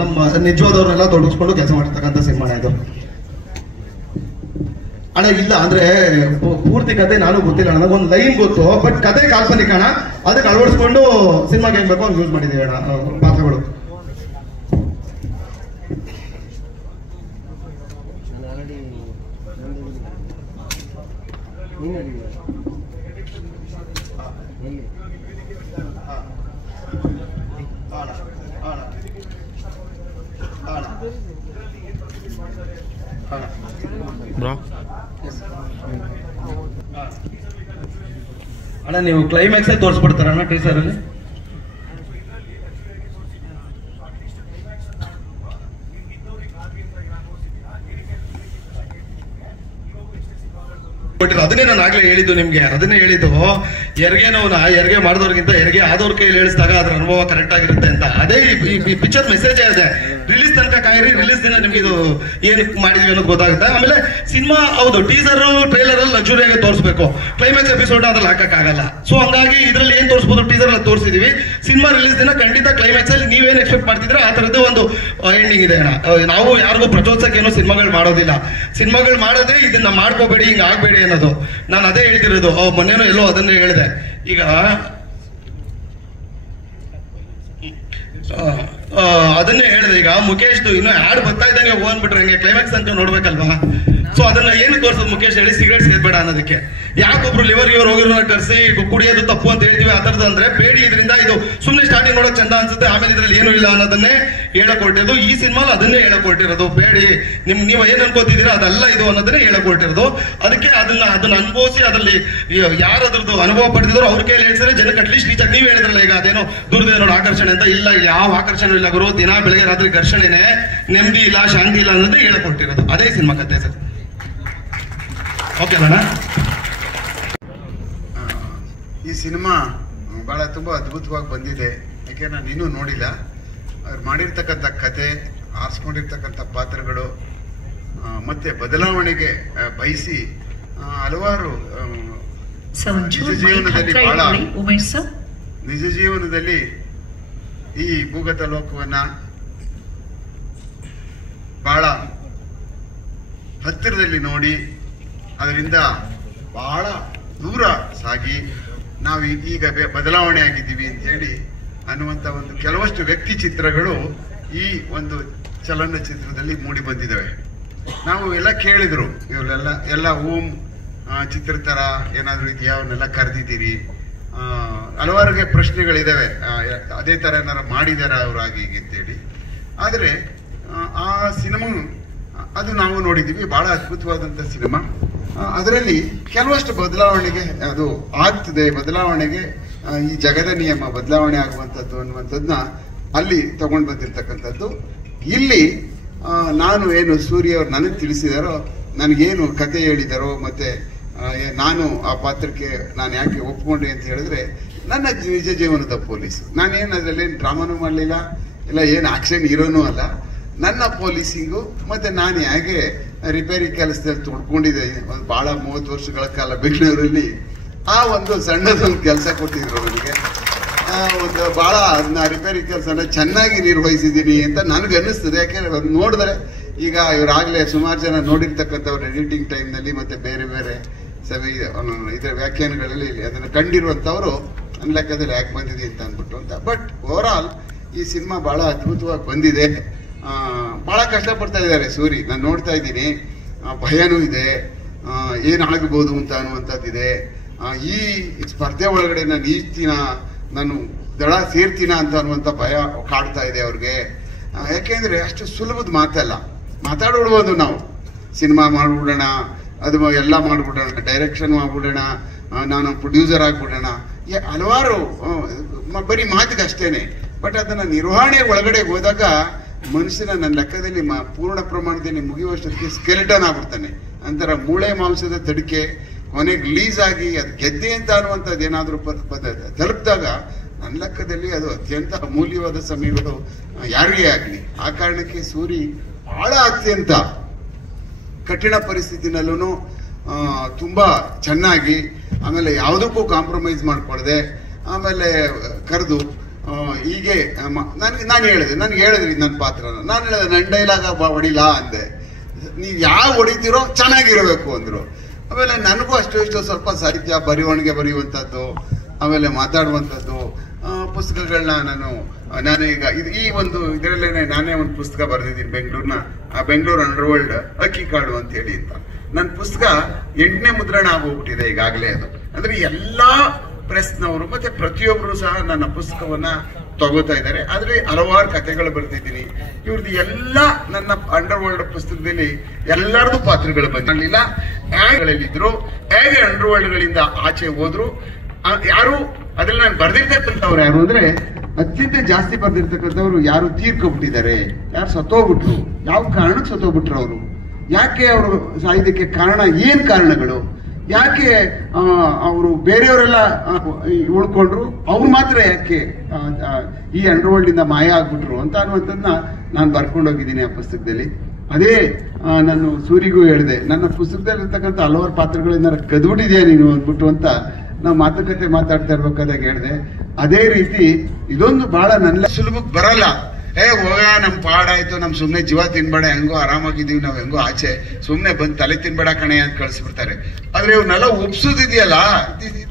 ನಮ್ಮ ನಿಜವಾದವ್ರನ್ನೆಲ್ಲ ತೊಡಗಿಸ್ಕೊಂಡು ಕೆಲಸ ಮಾಡಿರ್ತಕ್ಕಂಥ ಸಿನಿಮಾ ಇದು ಅಣ್ಣ. ಇಲ್ಲ ಅಂದ್ರೆ ಪೂರ್ತಿ ಕತೆ ನಾನು ಗೊತ್ತಿಲ್ಲ, ನನಗೊಂದು ಲೈನ್ ಗೊತ್ತು, ಬಟ್ ಕತೆ ಕಾಲ್ಪನಿಕ ಅಣ್ಣ. ಅದಕ್ಕೆ ಅಳವಡಿಸ್ಕೊಂಡು ಸಿನಿಮಾಗೆ ಏನ್ ಬೇಕೋ ಯೂಸ್ ಮಾಡಿದೀವಿ ಅಣ್ಣ ಪಾತ್ರಗಳು. ಅಣ್ಣ ನೀವು ಕ್ಲೈಮ್ಯಾಕ್ಸ್ ತೋರಿಸ್ಬಿಡ್ತಾರಣ್ಣ ಟೀಸರ್ ಅಲ್ಲಿ. ಅದನ್ನೇ ನಾನು ಆಗ್ಲೇ ಹೇಳಿದ್ದು ನಿಮ್ಗೆ. ಅದನ್ನೇ ಹೇಳಿದ್ದು ಹೆರಿಗೆ ಮಾಡಿದವ್ರಿಗಿಂತ ಹೆರಿಗೆ ಆದವ್ರ ಕೈಯಲ್ಲಿ ಹೇಳಿಸಿದಾಗ ಅದ್ರ ಅನುಭವ ಕರೆಕ್ಟ್ ಆಗಿರುತ್ತೆ ಅಂತ. ಅದೇ ಈ ಪಿಕ್ಚರ್ ಮೆಸೇಜ್ ಇದೆ. ರಿಲೀಸ್ ತನಕ ಕಾಯಿರಿ, ರಿಲೀಸ್ ದಿನ ನಿಮ್ಗೆ ಇದು ಏನ್ ಮಾಡಿದ್ವಿ ಅನ್ನೋದು ಗೊತ್ತಾಗುತ್ತೆ. ಆಮೇಲೆ ಸಿನಿಮಾ ಹೌದು ಟೀಸರ್ ಟ್ರೈಲರ್ ಅಲ್ಲಿ ಲಕ್ಸುರಿಯಾಗಿ ತೋರಿಸ್ಬೇಕು, ಕ್ಲೈಮ್ಯಾಕ್ಸ್ ಎಪಿಸೋಡ್ ಅದ್ರಲ್ಲಿ ಹಾಕಕ್ಕಾಗಲ್ಲ. ಸೊ ಹಂಗಾಗಿ ಇದ್ರಲ್ಲಿ ಏನ್ ತೋರಿಸಬಹುದು ಟೀಸರ್ ಅಲ್ಲಿ ತೋರಿಸಿದೀವಿ. ಸಿನಿಮಾ ರಿಲೀಸ್ ದಿನ ಖಂಡಿತ ಕ್ಲೈಮ್ಯಾಕ್ಸ್ ಅಲ್ಲಿ ನೀವೇನ್ ಎಕ್ಸ್ಪೆಕ್ಟ್ ಮಾಡ್ತಿದ್ರೆ ಆ ತರದ್ದು ಒಂದು ಎಂಡಿಂಗ್ ಇದೆ ಅಣ್ಣ. ನಾವು ಯಾರಿಗೂ ಪ್ರಚೋದಸಕ್ಕೆ ಏನೋ ಸಿನಿಮಾಗಳು ಮಾಡೋದಿಲ್ಲ. ಸಿನಿಮಾಗಳು ಮಾಡೋದೇ ಇದನ್ನ ಮಾಡ್ಕೋಬೇಡಿ, ಹಿಂಗ ಆಗ್ಬೇಡಿ ಅನ್ನೋದು. ನಾನು ಅದೇ ಹೇಳ್ತಿರೋದು. ಮೊನ್ನೆನೋ ಎಲ್ಲೋ ಅದನ್ನೇ ಹೇಳಿದೆ. ಈಗ ಅದನ್ನೇ ಹೇಳಿದೆ. ಈಗ ಮುಖೇಶ್ದು ಇನ್ನು ಹಾಡು ಬರ್ತಾ ಇದ್ದಂಗೆ ಹೋಗ್ಬಿಟ್ರೆ ಹಂಗೆ ಕ್ಲೈಮ್ಯಾಕ್ಸ್ ಅಂತ ನೋಡ್ಬೇಕಲ್ವಾ. ಸೊ ಅದನ್ನ ಏನು ತೋರಿಸೋದು ಮುಖೇಶ್ ಹೇಳಿ ಸಿಗರೇಟ್ ಸೇರ್ಬೇಡ ಅನ್ನೋದಕ್ಕೆ. ಯಾಕೊಬ್ರು ಲಿವರ್ ಹೋಗಿರೋನ ಕರ್ಸಿ ಕುಡಿಯೋದು ತಪ್ಪು ಅಂತ ಹೇಳ್ತೀವಿ ಆ ಥರದ್ದು ಅಂದ್ರೆ ಬೇಡಿ ಇದರಿಂದ ಇದು ಸುಮ್ಮನೆ ಸ್ಟಾರ್ಟಿಂಗ್ ನೋಡೋಕೆ ಚಂದ ಅನ್ಸುತ್ತೆ, ಆಮೇಲೆ ಇದ್ರಲ್ಲಿ ಏನೂ ಇಲ್ಲ ಅನ್ನೋದನ್ನೇ ಹೇಳಕೊಟ್ಟಿರೋದು. ಈ ಸಿನಿಮಾಲ್ ಅದನ್ನೇ ಹೇಳಕೊಟ್ಟಿರೋದು. ಬೇಡಿ ನೀವು ಏನ್ ಅನ್ಕೋತಿದ್ದೀರಾ ಅದಲ್ಲ ಇದು ಅನ್ನೋದನ್ನೇ ಹೇಳಕೊಟ್ಟಿರೋದು. ಅದಕ್ಕೆ ಅದನ್ನ ಅನುಭವಿಸಿ ಅದರಲ್ಲಿ ಯಾರು ಅದ್ರದ್ದು ಅನುಭವ ಪಡೆದಿದ್ರು ಅವ್ರ ಕೈಯಲ್ಲಿ ಹೇಳ್ಸಿದ್ರೆ ಜನಕ್ಕೆ ಅಟ್ಲೀಸ್ಟ್ ರೀಚ್ ಆಗಿ. ನೀವು ಹೇಳಿದ್ರಲ್ಲ ಈಗ ಅದೇನೋ ದೂರದಿಂದ ನೋಡಿ ಆಕರ್ಷಣೆ ಅಂತ, ಇಲ್ಲ ಇಲ್ಲಿ ಯಾವ ಆಕರ್ಷಣೆ ಇಲ್ಲ ಗುರು, ದಿನ ಬೆಳಗ್ಗೆ ರಾತ್ರಿ ಘರ್ಷಣೆನೆ, ನೆಮ್ಮದಿ ಇಲ್ಲ, ಶಾಂತಿ ಇಲ್ಲ ಅನ್ನೋದೇ ಹೇಳಕೊಟ್ಟಿರೋದು. ಅದೇ ಸಿನಿಮಾ ಕಥೆ ಸರ್. ಓಕೆ ಅಣ್ಣ. ಈ ಸಿನಿಮಾ ಭಾಳ ತುಂಬ ಅದ್ಭುತವಾಗಿ ಬಂದಿದೆ. ಯಾಕೆ ನಾನು ಇನ್ನೂ ನೋಡಿಲ್ಲ. ಅವ್ರು ಮಾಡಿರ್ತಕ್ಕಂಥ ಕತೆ, ಆರಿಸ್ಕೊಂಡಿರ್ತಕ್ಕಂಥ ಪಾತ್ರಗಳು ಮತ್ತೆ ಬದಲಾವಣೆಗೆ ಬಯಸಿ ಹಲವಾರು ನಿಜ ಜೀವನದಲ್ಲಿ ಈ ಭೂಗತ ಲೋಕವನ್ನ ಬಹಳ ಹತ್ತಿರದಲ್ಲಿ ನೋಡಿ ಅದರಿಂದ ಬಹಳ ದೂರ ಸಾಗಿ ನಾವು ಈಗ ಬದಲಾವಣೆ ಆಗಿದ್ದೀವಿ ಅಂತ ಹೇಳಿ ಅನ್ನುವಂಥ ಒಂದು ಕೆಲವಷ್ಟು ವ್ಯಕ್ತಿ ಚಿತ್ರಗಳು ಈ ಒಂದು ಚಲನಚಿತ್ರದಲ್ಲಿ ಮೂಡಿ ಬಂದಿದ್ದಾವೆ. ನಾವು ಎಲ್ಲ ಕೇಳಿದ್ರು, ಎಲ್ಲ ಓಂ ಚಿತ್ರ ತರ ಏನಾದರೂ ಇದೆಯಾ, ಅವನ್ನೆಲ್ಲ ಕರೆದಿದ್ದೀರಿ, ಹಲವಾರಿಗೆ ಪ್ರಶ್ನೆಗಳಿದ್ದಾವೆ. ಅದೇ ತರ ಏನಾರು ಮಾಡಿದಾರ ಅವ್ರು ಆಗಿ ಅಂತೇಳಿ. ಆದರೆ ಆ ಸಿನಿಮಾ ಅದು ನಾವು ನೋಡಿದ್ದೀವಿ, ಬಹಳ ಅದ್ಭುತವಾದಂಥ ಸಿನಿಮಾ. ಅದರಲ್ಲಿ ಕೆಲವಷ್ಟು ಬದಲಾವಣೆಗೆ ಅದು ಆಗ್ತದೆ, ಬದಲಾವಣೆಗೆ ಈ ಜಗದ ನಿಯಮ ಬದಲಾವಣೆ ಆಗುವಂಥದ್ದು ಅನ್ನುವಂಥದ್ದನ್ನ ಅಲ್ಲಿ ತಗೊಂಡು ಬಂದಿರ್ತಕ್ಕಂಥದ್ದು. ಇಲ್ಲಿ ನಾನು ಏನು ಸೂರ್ಯ ಅವ್ರು ನನಗೆ ತಿಳಿಸಿದಾರೋ, ನನಗೇನು ಕತೆ ಹೇಳಿದಾರೋ, ಮತ್ತೆ ನಾನು ಆ ಪಾತ್ರಕ್ಕೆ ನಾನು ಯಾಕೆ ಒಪ್ಕೊಂಡೆ ಅಂತ ಹೇಳಿದ್ರೆ, ನನ್ನ ನಿಜ ಜೀವನದ ಪೊಲೀಸ್. ನಾನೇನು ಅದರಲ್ಲೇನು ಡ್ರಾಮಾನೂ ಮಾಡಲಿಲ್ಲ, ಇಲ್ಲ ಏನು ಆಕ್ಷನ್ ಹೀರೋನೂ ಅಲ್ಲ. ನನ್ನ ಪೊಲೀಸಿಂಗು ಮತ್ತೆ ನಾನು ಹೇಗೆ ರಿಪೇರಿ ಕೆಲಸದಲ್ಲಿ ತೊಡ್ಕೊಂಡಿದ್ದೆ ಒಂದು ಭಾಳ 30 ವರ್ಷಗಳ ಕಾಲ ಬೆಂಗಳೂರಲ್ಲಿ. ಆ ಒಂದು ಸಣ್ಣದೊಂದು ಕೆಲಸ ಕೊಟ್ಟಿದ್ರು ನನಗೆ. ಒಂದು ಭಾಳ ಅದನ್ನ ರಿಪೇರಿ ಕೆಲಸನ ಚೆನ್ನಾಗಿ ನಿರ್ವಹಿಸಿದ್ದೀನಿ ಅಂತ ನನಗೆ ಅನ್ನಿಸ್ತದೆ. ಯಾಕೆಂದ್ರೆ ನೋಡಿದ್ರೆ ಈಗ ಇವರಾಗಲೇ ಸುಮಾರು ಜನ ನೋಡಿರ್ತಕ್ಕಂಥವ್ರು ಎಡಿಟಿಂಗ್ ಟೈಮ್ನಲ್ಲಿ ಮತ್ತೆ ಬೇರೆ ಬೇರೆ ಇದರ ವ್ಯಾಖ್ಯಾನಗಳಲ್ಲಿ ಅದನ್ನು ಕಂಡಿರುವಂಥವ್ರು ನನ್ನ ಲೆಕ್ಕದಲ್ಲಿ ಯಾಕೆ ಬಂದಿದೆ ಅಂತ ಅಂದ್ಬಿಟ್ಟು ಅಂತ. ಬಟ್ ಓವರ್ ಆಲ್ ಈ ಸಿನಿಮಾ ಬಹಳ ಅದ್ಭುತವಾಗಿ ಬಂದಿದೆ. ಬಹಳ ಕಷ್ಟಪಡ್ತಾ ಇದ್ದಾರೆ ಸೂರಿ, ನಾನು ನೋಡ್ತಾ ಇದ್ದೀನಿ. ಭಯನೂ ಇದೆ, ಏನಾಗಬಹುದು ಅಂತ ಅನ್ನುವಂಥದ್ದಿದೆ. ಈ ಸ್ಪರ್ಧೆ ಒಳಗಡೆ ನಾನು ಈಜ್ತೀನ, ನಾನು ದಳ ಸೇರ್ತೀನ ಅಂತ ಅನ್ನುವಂಥ ಭಯ ಕಾಡ್ತಾ ಇದೆ ಅವ್ರಿಗೆ. ಯಾಕೆಂದ್ರೆ ಅಷ್ಟು ಸುಲಭದ ಮಾತಲ್ಲ. ಮಾತಾಡ್ಬಿಡ್ಬೋದು ನಾವು, ಸಿನಿಮಾ ಮಾಡ್ಬಿಡೋಣ, ಅದು ಎಲ್ಲ ಮಾಡ್ಬಿಡೋಣ, ಡೈರೆಕ್ಷನ್ ಮಾಡ್ಬಿಡೋಣ, ನಾನು ಪ್ರೊಡ್ಯೂಸರ್ ಆಗ್ಬಿಡೋಣ, ಹಲವಾರು ಬರೀ ಮಾತಿಗೆ ಅಷ್ಟೇನೆ. ಬಟ್ ಅದನ್ನ ನಿರ್ವಹಣೆ ಒಳಗಡೆ ಹೋದಾಗ ಮನುಷ್ಯನ ನನ್ನ ಲೆಕ್ಕದಲ್ಲಿ ಪೂರ್ಣ ಪ್ರಮಾಣದಲ್ಲಿ ಮುಗಿಯುವಷ್ಟೊತ್ತಿಗೆ ಸ್ಕೆಲಿಟನ್ ಆಗ್ಬಿಡ್ತಾನೆ. ಅಂತರ ಮೂಳೆ ಮಾಂಸದ ತಡಿಕೆ ಕೊನೆಗೆ ರಿಲೀಸ್ ಆಗಿ ಅದು ಗೆದ್ದೆ ಅಂತ ಅನ್ನುವಂಥದ್ದು ಏನಾದರೂ ತಲುಪಿದಾಗ ನನ್ನ ಲೆಕ್ಕದಲ್ಲಿ ಅದು ಅತ್ಯಂತ ಅಮೂಲ್ಯವಾದ ಸಮಯಗಳು ಯಾರಿಗೇ ಆಗಲಿ. ಆ ಕಾರಣಕ್ಕೆ ಸೂರಿ ಬಹಳ ಅತ್ಯಂತ ಕಠಿಣ ಪರಿಸ್ಥಿತಿನಲ್ಲೂ ತುಂಬಾ ಚೆನ್ನಾಗಿ, ಆಮೇಲೆ ಯಾವುದಕ್ಕೂ ಕಾಂಪ್ರಮೈಸ್ ಮಾಡ್ಕೊಳ್ದೆ, ಆಮೇಲೆ ಕರೆದು ಹೀಗೆ ನಾನು ಹೇಳಿದ್ರಿ ನನ್ನ ಪಾತ್ರನ. ನಾನು ಹೇಳಿದೆ ನನ್ನ ಡೈಲಾಗ ಹೊಡಿಲಾ ಅಂದೆ. ನೀವು ಯಾವ ಹೊಡಿತೀರೋ ಚೆನ್ನಾಗಿರಬೇಕು ಅಂದ್ರು. ಆಮೇಲೆ ನನಗೂ ಅಷ್ಟು ಸ್ವಲ್ಪ ಸಾಹಿತ್ಯ ಬರೆಯುವಂಥದ್ದು, ಆಮೇಲೆ ಮಾತಾಡುವಂಥದ್ದು, ಪುಸ್ತಕಗಳನ್ನ ನಾನು ಈಗ ಈ ಒಂದು ಇದರಲ್ಲೇನೆ ನಾನೇ ಒಂದು ಪುಸ್ತಕ ಬರೆದಿದ್ದೀನಿ ಬೆಂಗಳೂರಿನ, ಬೆಂಗಳೂರು ಅಂಡರ್ವರ್ಲ್ಡ್ ಅಕ್ಕಿ ಕಾಡು ಅಂತ ಹೇಳಿ ಅಂತ. ನನ್ನ ಪುಸ್ತಕ 8ನೇ ಮುದ್ರಣ ಆಗೋಗ್ಬಿಟ್ಟಿದೆ ಈಗಾಗಲೇ. ಅದು ಅಂದ್ರೆ ಎಲ್ಲಾ ಪ್ರೆಸ್ನವರು ಮತ್ತೆ ಪ್ರತಿಯೊಬ್ಬರು ಸಹ ನನ್ನ ಪುಸ್ತಕವನ್ನ ತಗೋತಾ ಇದ್ದಾರೆ. ಆದ್ರೆ ಹಲವಾರು ಕಥೆಗಳು ಬರ್ತಿದ್ದೀನಿ. ಇವ್ರದ್ದು ಎಲ್ಲ ನನ್ನ ಅಂಡರ್ ವರ್ಲ್ಡ್ ಪುಸ್ತಕದಲ್ಲಿ ಎಲ್ಲರದು ಪಾತ್ರಗಳು ಬಂದಿರಲಿಲ್ಲ. ಹೇಗಳಿದ್ರು, ಹೇಗೆ ಅಂಡರ್ ವರ್ಲ್ಡ್ ಗಳಿಂದ ಆಚೆ ಹೋದ್ರು, ಯಾರು ಅದ್ರಲ್ಲಿ ನಾನು ಬರ್ದಿರ್ತಕ್ಕಂಥವ್ರು ಯಾರು ಅಂದ್ರೆ ಅತ್ಯಂತ ಜಾಸ್ತಿ ಬರ್ದಿರ್ತಕ್ಕಂಥವ್ರು ಯಾರು ತೀರ್ಕೊಬಿಟ್ಟಿದ್ದಾರೆ, ಯಾರು ಸತ್ತೋಗ್ಬಿಟ್ರು, ಯಾವ ಕಾರಣಕ್ಕೆ ಸತ್ತೋಗ್ಬಿಟ್ರು, ಅವರು ಯಾಕೆ ಅವರು ಸಾಯೋದಕ್ಕೆ ಕಾರಣ, ಏನ್ ಕಾರಣಗಳು, ಯಾಕೆ ಅವರು ಬೇರೆಯವರೆಲ್ಲ ಉಳ್ಕೊಂಡ್ರು, ಅವ್ರು ಮಾತ್ರ ಯಾಕೆ ಈ ಅಂಡರ್ವರ್ಲ್ಡ್ ಇಂದ ಮಾಯ ಆಗ್ಬಿಟ್ರು ಅಂತ ಅನ್ನುವಂಥದ್ದನ್ನ ನಾನು ಬರ್ಕೊಂಡೋಗಿದ್ದೀನಿ ಆ ಪುಸ್ತಕದಲ್ಲಿ. ಅದೇ ನಾನು ಸೂರಿಗೂ ಹೇಳಿದೆ, ನನ್ನ ಪುಸ್ತಕದಲ್ಲಿ ಇರ್ತಕ್ಕಂಥ ಹಲವಾರು ಪಾತ್ರಗಳಿಂದ ಕದ್ಬಿಟ್ಟಿದ್ಯಾ ನೀನು ಅಂದ್ಬಿಟ್ಟು ಅಂತ ನಾವು ಮಾತುಕತೆ ಮಾತಾಡ್ತಾ ಇರ್ಬೇಕಾದಾಗ ಹೇಳಿದೆ. ಅದೇ ರೀತಿ ಇದೊಂದು ಬಹಳ ನನ್ನ ಸುಲಭಕ್ಕೆ ಬರಲ್ಲ. ಹೋಗ ನಮ್ ಪಾಡಾಯ್ತು, ನಮ್ ಸುಮ್ನೆ ಜೀವ ತಿನ್ಬೇಡ, ಹೆಂಗೋ ಆರಾಮಾಗಿದ್ದೀವಿ ನಾವು, ಹೆಂಗೋ ಆಚೆ ಸುಮ್ನೆ ಬಂದು ತಲೆ ತಿನ್ಬೇಡ ಕಣೆ ಅಂತ ಕಳಿಸ್ಬಿಡ್ತಾರೆ. ಆದ್ರೆ ಇವ್ರನ್ನೆಲ್ಲ ಒಪ್ಸೋದಿದೆಯಲ್ಲ,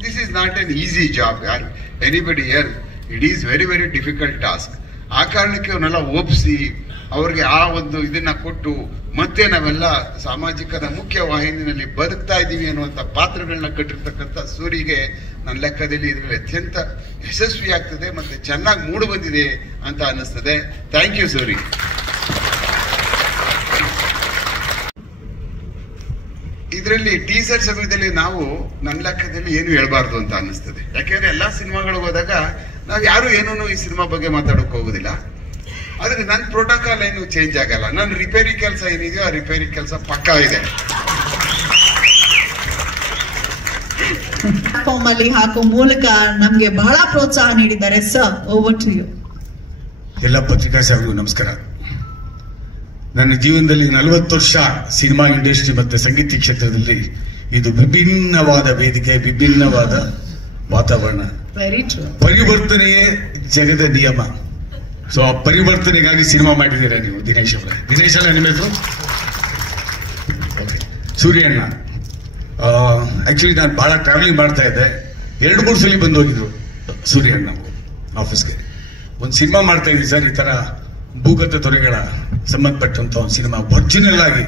this is not an easy job ಯಾರ್ anybody else. It is very very difficult task. ಆ ಕಾರಣಕ್ಕೆ ಅವನ್ನೆಲ್ಲ ಒಪ್ಸಿ ಅವ್ರಿಗೆ ಆ ಒಂದು ಇದನ್ನ ಕೊಟ್ಟು ಮತ್ತೆ ನಾವೆಲ್ಲ ಸಾಮಾಜಿಕದ ಮುಖ್ಯ ವಾಹಿನಿಯಲ್ಲಿ ಬದುಕ್ತಾ ಇದ್ದೀವಿ ಅನ್ನುವಂಥ ಪಾತ್ರಗಳನ್ನ ಕಟ್ಟಿರ್ತಕ್ಕಂಥ ಸೂರಿಗೆ ನನ್ನ ಲೆಕ್ಕದಲ್ಲಿ ಇದರಲ್ಲಿ ಅತ್ಯಂತ ಯಶಸ್ವಿ ಆಗ್ತದೆ ಮತ್ತೆ ಚೆನ್ನಾಗಿ ಮೂಡಿ ಬಂದಿದೆ ಅಂತ ಅನ್ನಿಸ್ತದೆ. Thank you Suri. ಇದರಲ್ಲಿ ಟೀಸರ್ ಸಮಯದಲ್ಲಿ ನಾವು ನನ್ನ ಲೆಕ್ಕದಲ್ಲಿ ಏನು ಹೇಳ್ಬಾರ್ದು ಅಂತ ಅನ್ನಿಸ್ತದೆ. ಯಾಕೆಂದ್ರೆ ಎಲ್ಲಾ ಸಿನಿಮಾಗಳಿಗೆ ಹೋದಾಗ ನಾವು ಯಾರು ಏನೂ ಈ ಸಿನಿಮಾ ಬಗ್ಗೆ ಮಾತಾಡೋಕೆ ಹೋಗುದಿಲ್ಲ. ಆದ್ರೆ ನನ್ನ ಪ್ರೋಟೋಕಾಲ್ ಏನು ಚೇಂಜ್ ಆಗಲ್ಲ. ನನ್ನ ರಿಪೇರಿ ಕೆಲಸ ಏನಿದೆಯೋ ಆ ರಿಪೇರಿ ಕೆಲಸ ಪಕ್ಕಾ ಇದೆ. ಪ್ಲಾಟ್ಫಾರ್ಮ್ ಅಲ್ಲಿ ಹಾಕೋ ಮೂಲಕ ನಮ್ಗೆ ಬಹಳ ಪ್ರೋತ್ಸಾಹ ನೀಡಿದ್ದಾರೆ. Sir, over to you. ಎಲ್ಲ ಪತ್ರಿಕಾ ಸಾಹೇಬರಿಗೂ ನಮಸ್ಕಾರ. ನನ್ನ ಜೀವನದಲ್ಲಿ 40 ವರ್ಷ ಸಿನಿಮಾ ಇಂಡಸ್ಟ್ರಿ ಮತ್ತೆ ಸಂಗೀತ ಕ್ಷೇತ್ರದಲ್ಲಿ ಇದು ವಿಭಿನ್ನವಾದ ವೇದಿಕೆ, ವಿಭಿನ್ನವಾದ ವಾತಾವರಣ. Very true. ಪರಿವರ್ತನೆಯೇ ಜಗದ ನಿಯಮ. ಸೊ ಆ ಪರಿವರ್ತನೆಗಾಗಿ ಸಿನಿಮಾ ಮಾಡಿದ್ದೀರಾ ನೀವು ದಿನೇಶ್ ಅವರೇ. ದಿನೇಶ್ ಅಲ್ಲ ನಿಮ್ಮ ಹೆಸರು? ಸೂರ್ಯಣ್ಣ. ಆಕ್ಚುಲಿ ನಾನು ಬಹಳ ಟ್ರಾವೆಲಿಂಗ್ ಮಾಡ್ತಾ ಇದ್ದೆ. 2-3 ಸಲ ಬಂದು ಹೋಗಿದ್ರು ಸೂರ್ಯಣ್ಣ ಆಫೀಸ್ಗೆ. ಒಂದು ಸಿನಿಮಾ ಮಾಡ್ತಾ ಇದ್ದೀವಿ ಸರ್, ಈ ತರ ಭೂಗತ ತೊರೆಗಳ ಸಂಬಂಧಪಟ್ಟಂತ ಒಂದು ಸಿನಿಮಾ ಒರಿಜಿನಲ್ ಆಗಿ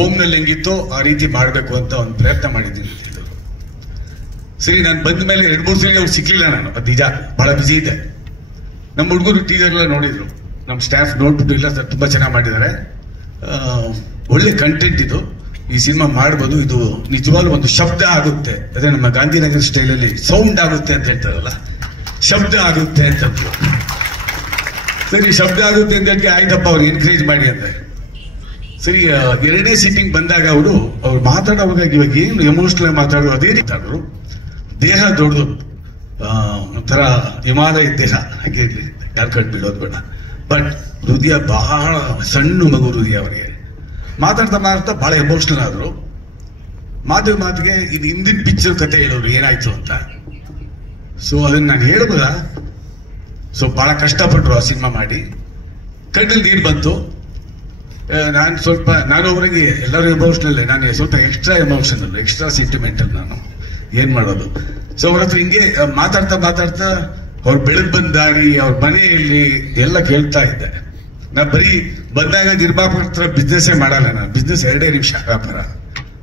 ಓಮ್ನಲ್ಲಿ ಹೆಂಗಿತ್ತು ಆ ರೀತಿ ಮಾಡಬೇಕು ಅಂತ ಒಂದು ಪ್ರಯತ್ನ ಮಾಡಿದ್ದೀನಿ. ಸರಿ, ನಾನು ಬಂದ ಮೇಲೆ 2-3 ಸಲ ಅವ್ರು ಸಿಗ್ಲಿಲ್ಲ. ನಾನು ಅದು ನಿಜ, ಬಹಳ ಬಿಸಿ ಇದ್ದೆ. ನಮ್ಮ ಹುಡುಗರು ಟೀಸರ್ ಎಲ್ಲ ನೋಡಿದ್ರು, ನಮ್ಮ ಸ್ಟಾಫ್ ನೋಡ್ಬಿಟ್ಟು ಇಲ್ಲ ಸರ್ ತುಂಬಾ ಚೆನ್ನಾಗಿ ಮಾಡಿದ್ದಾರೆ, ಒಳ್ಳೆ ಕಂಟೆಂಟ್ ಇದು, ಈ ಸಿನಿಮಾ ಮಾಡ್ಬೋದು, ಇದು ನಿಜವಾಗ್ಲೂ ಒಂದು ಶಬ್ದ ಆಗುತ್ತೆ, ಅದೇ ನಮ್ಮ ಗಾಂಧಿನಗರ ಸ್ಟೈಲಲ್ಲಿ ಸೌಂಡ್ ಆಗುತ್ತೆ ಅಂತ ಹೇಳ್ತಾರಲ್ಲ, ಶಬ್ದ ಆಗುತ್ತೆ ಅಂತಂದ್ರು. ಸರಿ, ಶಬ್ದ ಆಗುತ್ತೆ ಅಂತ ಆಯ್ತಪ್ಪ ಅವ್ರು ಎನ್ಕರೇಜ್ ಮಾಡಿ ಅಂತ. ಸರಿ, 2ನೇ ಸೀಟಿಂಗ್ ಬಂದಾಗ ಅವ್ರು ಮಾತಾಡುವಾಗ ಇವಾಗ ಏನು ಎಮೋಷನಲ್ ಮಾತಾಡೋರು ಅದೇ ರೀತಿ ಮಾತಾಡೋರು. ದೇಹ ದೊಡ್ಡದು, ಒಂಥರ ಹಿಮಾಲಯ ದೇಹ, ಹಾಗೆ ಇರಲಿ, ಯಾರು ಕಟ್ ಬೀಳೋದು ಬೇಡ. ಬಟ್ ಹೃದಯ ಬಹಳ ಸಣ್ಣ ಮಗು ಹೃದಯ ಅವರಿಗೆ. ಮಾತಾಡ್ತಾ ಮಾತಾಡ್ತಾ ಬಹಳ ಎಮೋಷನಲ್ ಆದ್ರು. ಮಾತಿಗೆ ಇದು ಹಿಂದಿನ ಪಿಕ್ಚರ್ ಕತೆ ಹೇಳೋರು ಏನಾಯ್ತು ಅಂತ. ಸೊ ಅದನ್ನ ನಾನು ಹೇಳ್ಬೋದ. ಸೊ ಬಹಳ ಕಷ್ಟಪಟ್ರು ಆ ಸಿನಿಮಾ ಮಾಡಿ. ಕಣ್ಣಲ್ಲಿ ನೀರು ಬಂತು. ನಾನು ಅವರಿಗೆ ಎಲ್ಲರೂ ಎಮೋಷನಲ್, ನಾನು ಸ್ವಲ್ಪ ಎಕ್ಸ್ಟ್ರಾ ಎಮೋಷನಲ್, ಎಕ್ಸ್ಟ್ರಾ ಸೆಂಟಿಮೆಂಟಲ್. ನಾನು ಏನ್ ಮಾಡೋದು. ಸೊ ಅವ್ರ ಹತ್ರ ಹಿಂಗೆ ಮಾತಾಡ್ತಾ ಅವ್ರು ಬೆಳೆದ್ ಬಂದ ದಾರಿ, ಅವ್ರ ಮನೆಯಲ್ಲಿ ಎಲ್ಲ ಕೇಳ್ತಾ ಇದ್ದೆ. ನಾ ಬರೀ ಬಂದಾಗ ನಿರ್ಮಾಪಕರ ಹತ್ರ ಬಿಸ್ನೆಸ್ಸೇ ಮಾಡಲ್ಲ. ನಾನು ಬಿಸ್ನೆಸ್ 2 ನಿಮಿಷ ವ್ಯಾಪಾರ,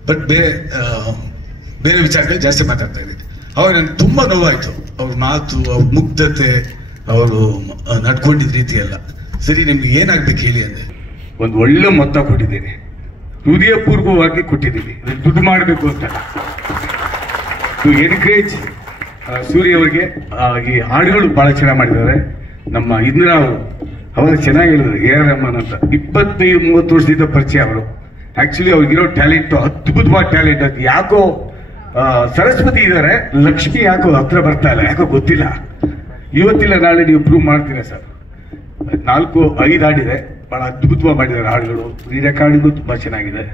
ಬಟ್ ಬೇರೆ ವಿಚಾರಗಳು ಜಾಸ್ತಿ ಮಾತಾಡ್ತಾ ಇದ್ದೀನಿ. ಅವಾಗ ನನ್ಗೆ ತುಂಬಾ ನೋವಾಯ್ತು, ಅವ್ರ ಮಾತು, ಅವ್ರ ಮುಗ್ಧತೆ, ಅವರು ನಡ್ಕೊಂಡಿದ್ದ ರೀತಿ ಎಲ್ಲ. ಸರಿ, ನಿಮ್ಗೆ ಏನಾಗ್ಬೇಕು ಹೇಳಿ ಅಂದೆ. ಒಂದು ಒಳ್ಳೆ ಮೊತ್ತ ಕೊಟ್ಟಿದ್ದೀನಿ, ಹೃದಯಪೂರ್ವಕವಾಗಿ ಕೊಟ್ಟಿದ್ದೀನಿ, ದುಡ್ಡು ಮಾಡಬೇಕು ಅಂತ. ಟು ಎನ್ಕರೇಜ್ ಸೂರ್ಯ ಅವರಿಗೆ. ಈ ಹಾಡುಗಳು ಬಹಳ ಚೆನ್ನಾಗಿ ಮಾಡಿದ್ದಾರೆ. ನಮ್ಮ ಇಂದಿರಾ ಅವಾಗ ಚೆನ್ನಾಗಿ ಹೇಳಿದ್ರು, AR ರೆಹಮಾನ್ ಅಂತ. 25-30 ವರ್ಷದಿಂದ ಪರಿಚಯ ಅವರು. ಆಕ್ಚುಲಿ ಅವ್ರಿಗಿರೋ ಟ್ಯಾಲೆಂಟ್ ಅದ್ಭುತವಾದ ಟ್ಯಾಲೆಂಟ್. ಅದು ಯಾಕೋ ಸರಸ್ವತಿ ಇದ್ದಾರೆ, ಲಕ್ಷ್ಮಿ ಯಾಕೋ ಹತ್ರ ಬರ್ತಾ ಇಲ್ಲ, ಯಾಕೋ ಗೊತ್ತಿಲ್ಲ. ಇವತ್ತಿಲ್ಲ ನಾಳೆ ನೀವು ಪ್ರೂವ್ ಮಾಡ್ತೀರಾ ಸರ್. 4-5 ಹಾಡಿದೆ, ಬಹಳ ಅದ್ಭುತವಾಗಿ ಮಾಡಿದ್ದಾರೆ ಹಾಡುಗಳು. ಈ ರೆಕಾರ್ಡಿಂಗು ತುಂಬಾ ಚೆನ್ನಾಗಿದೆ.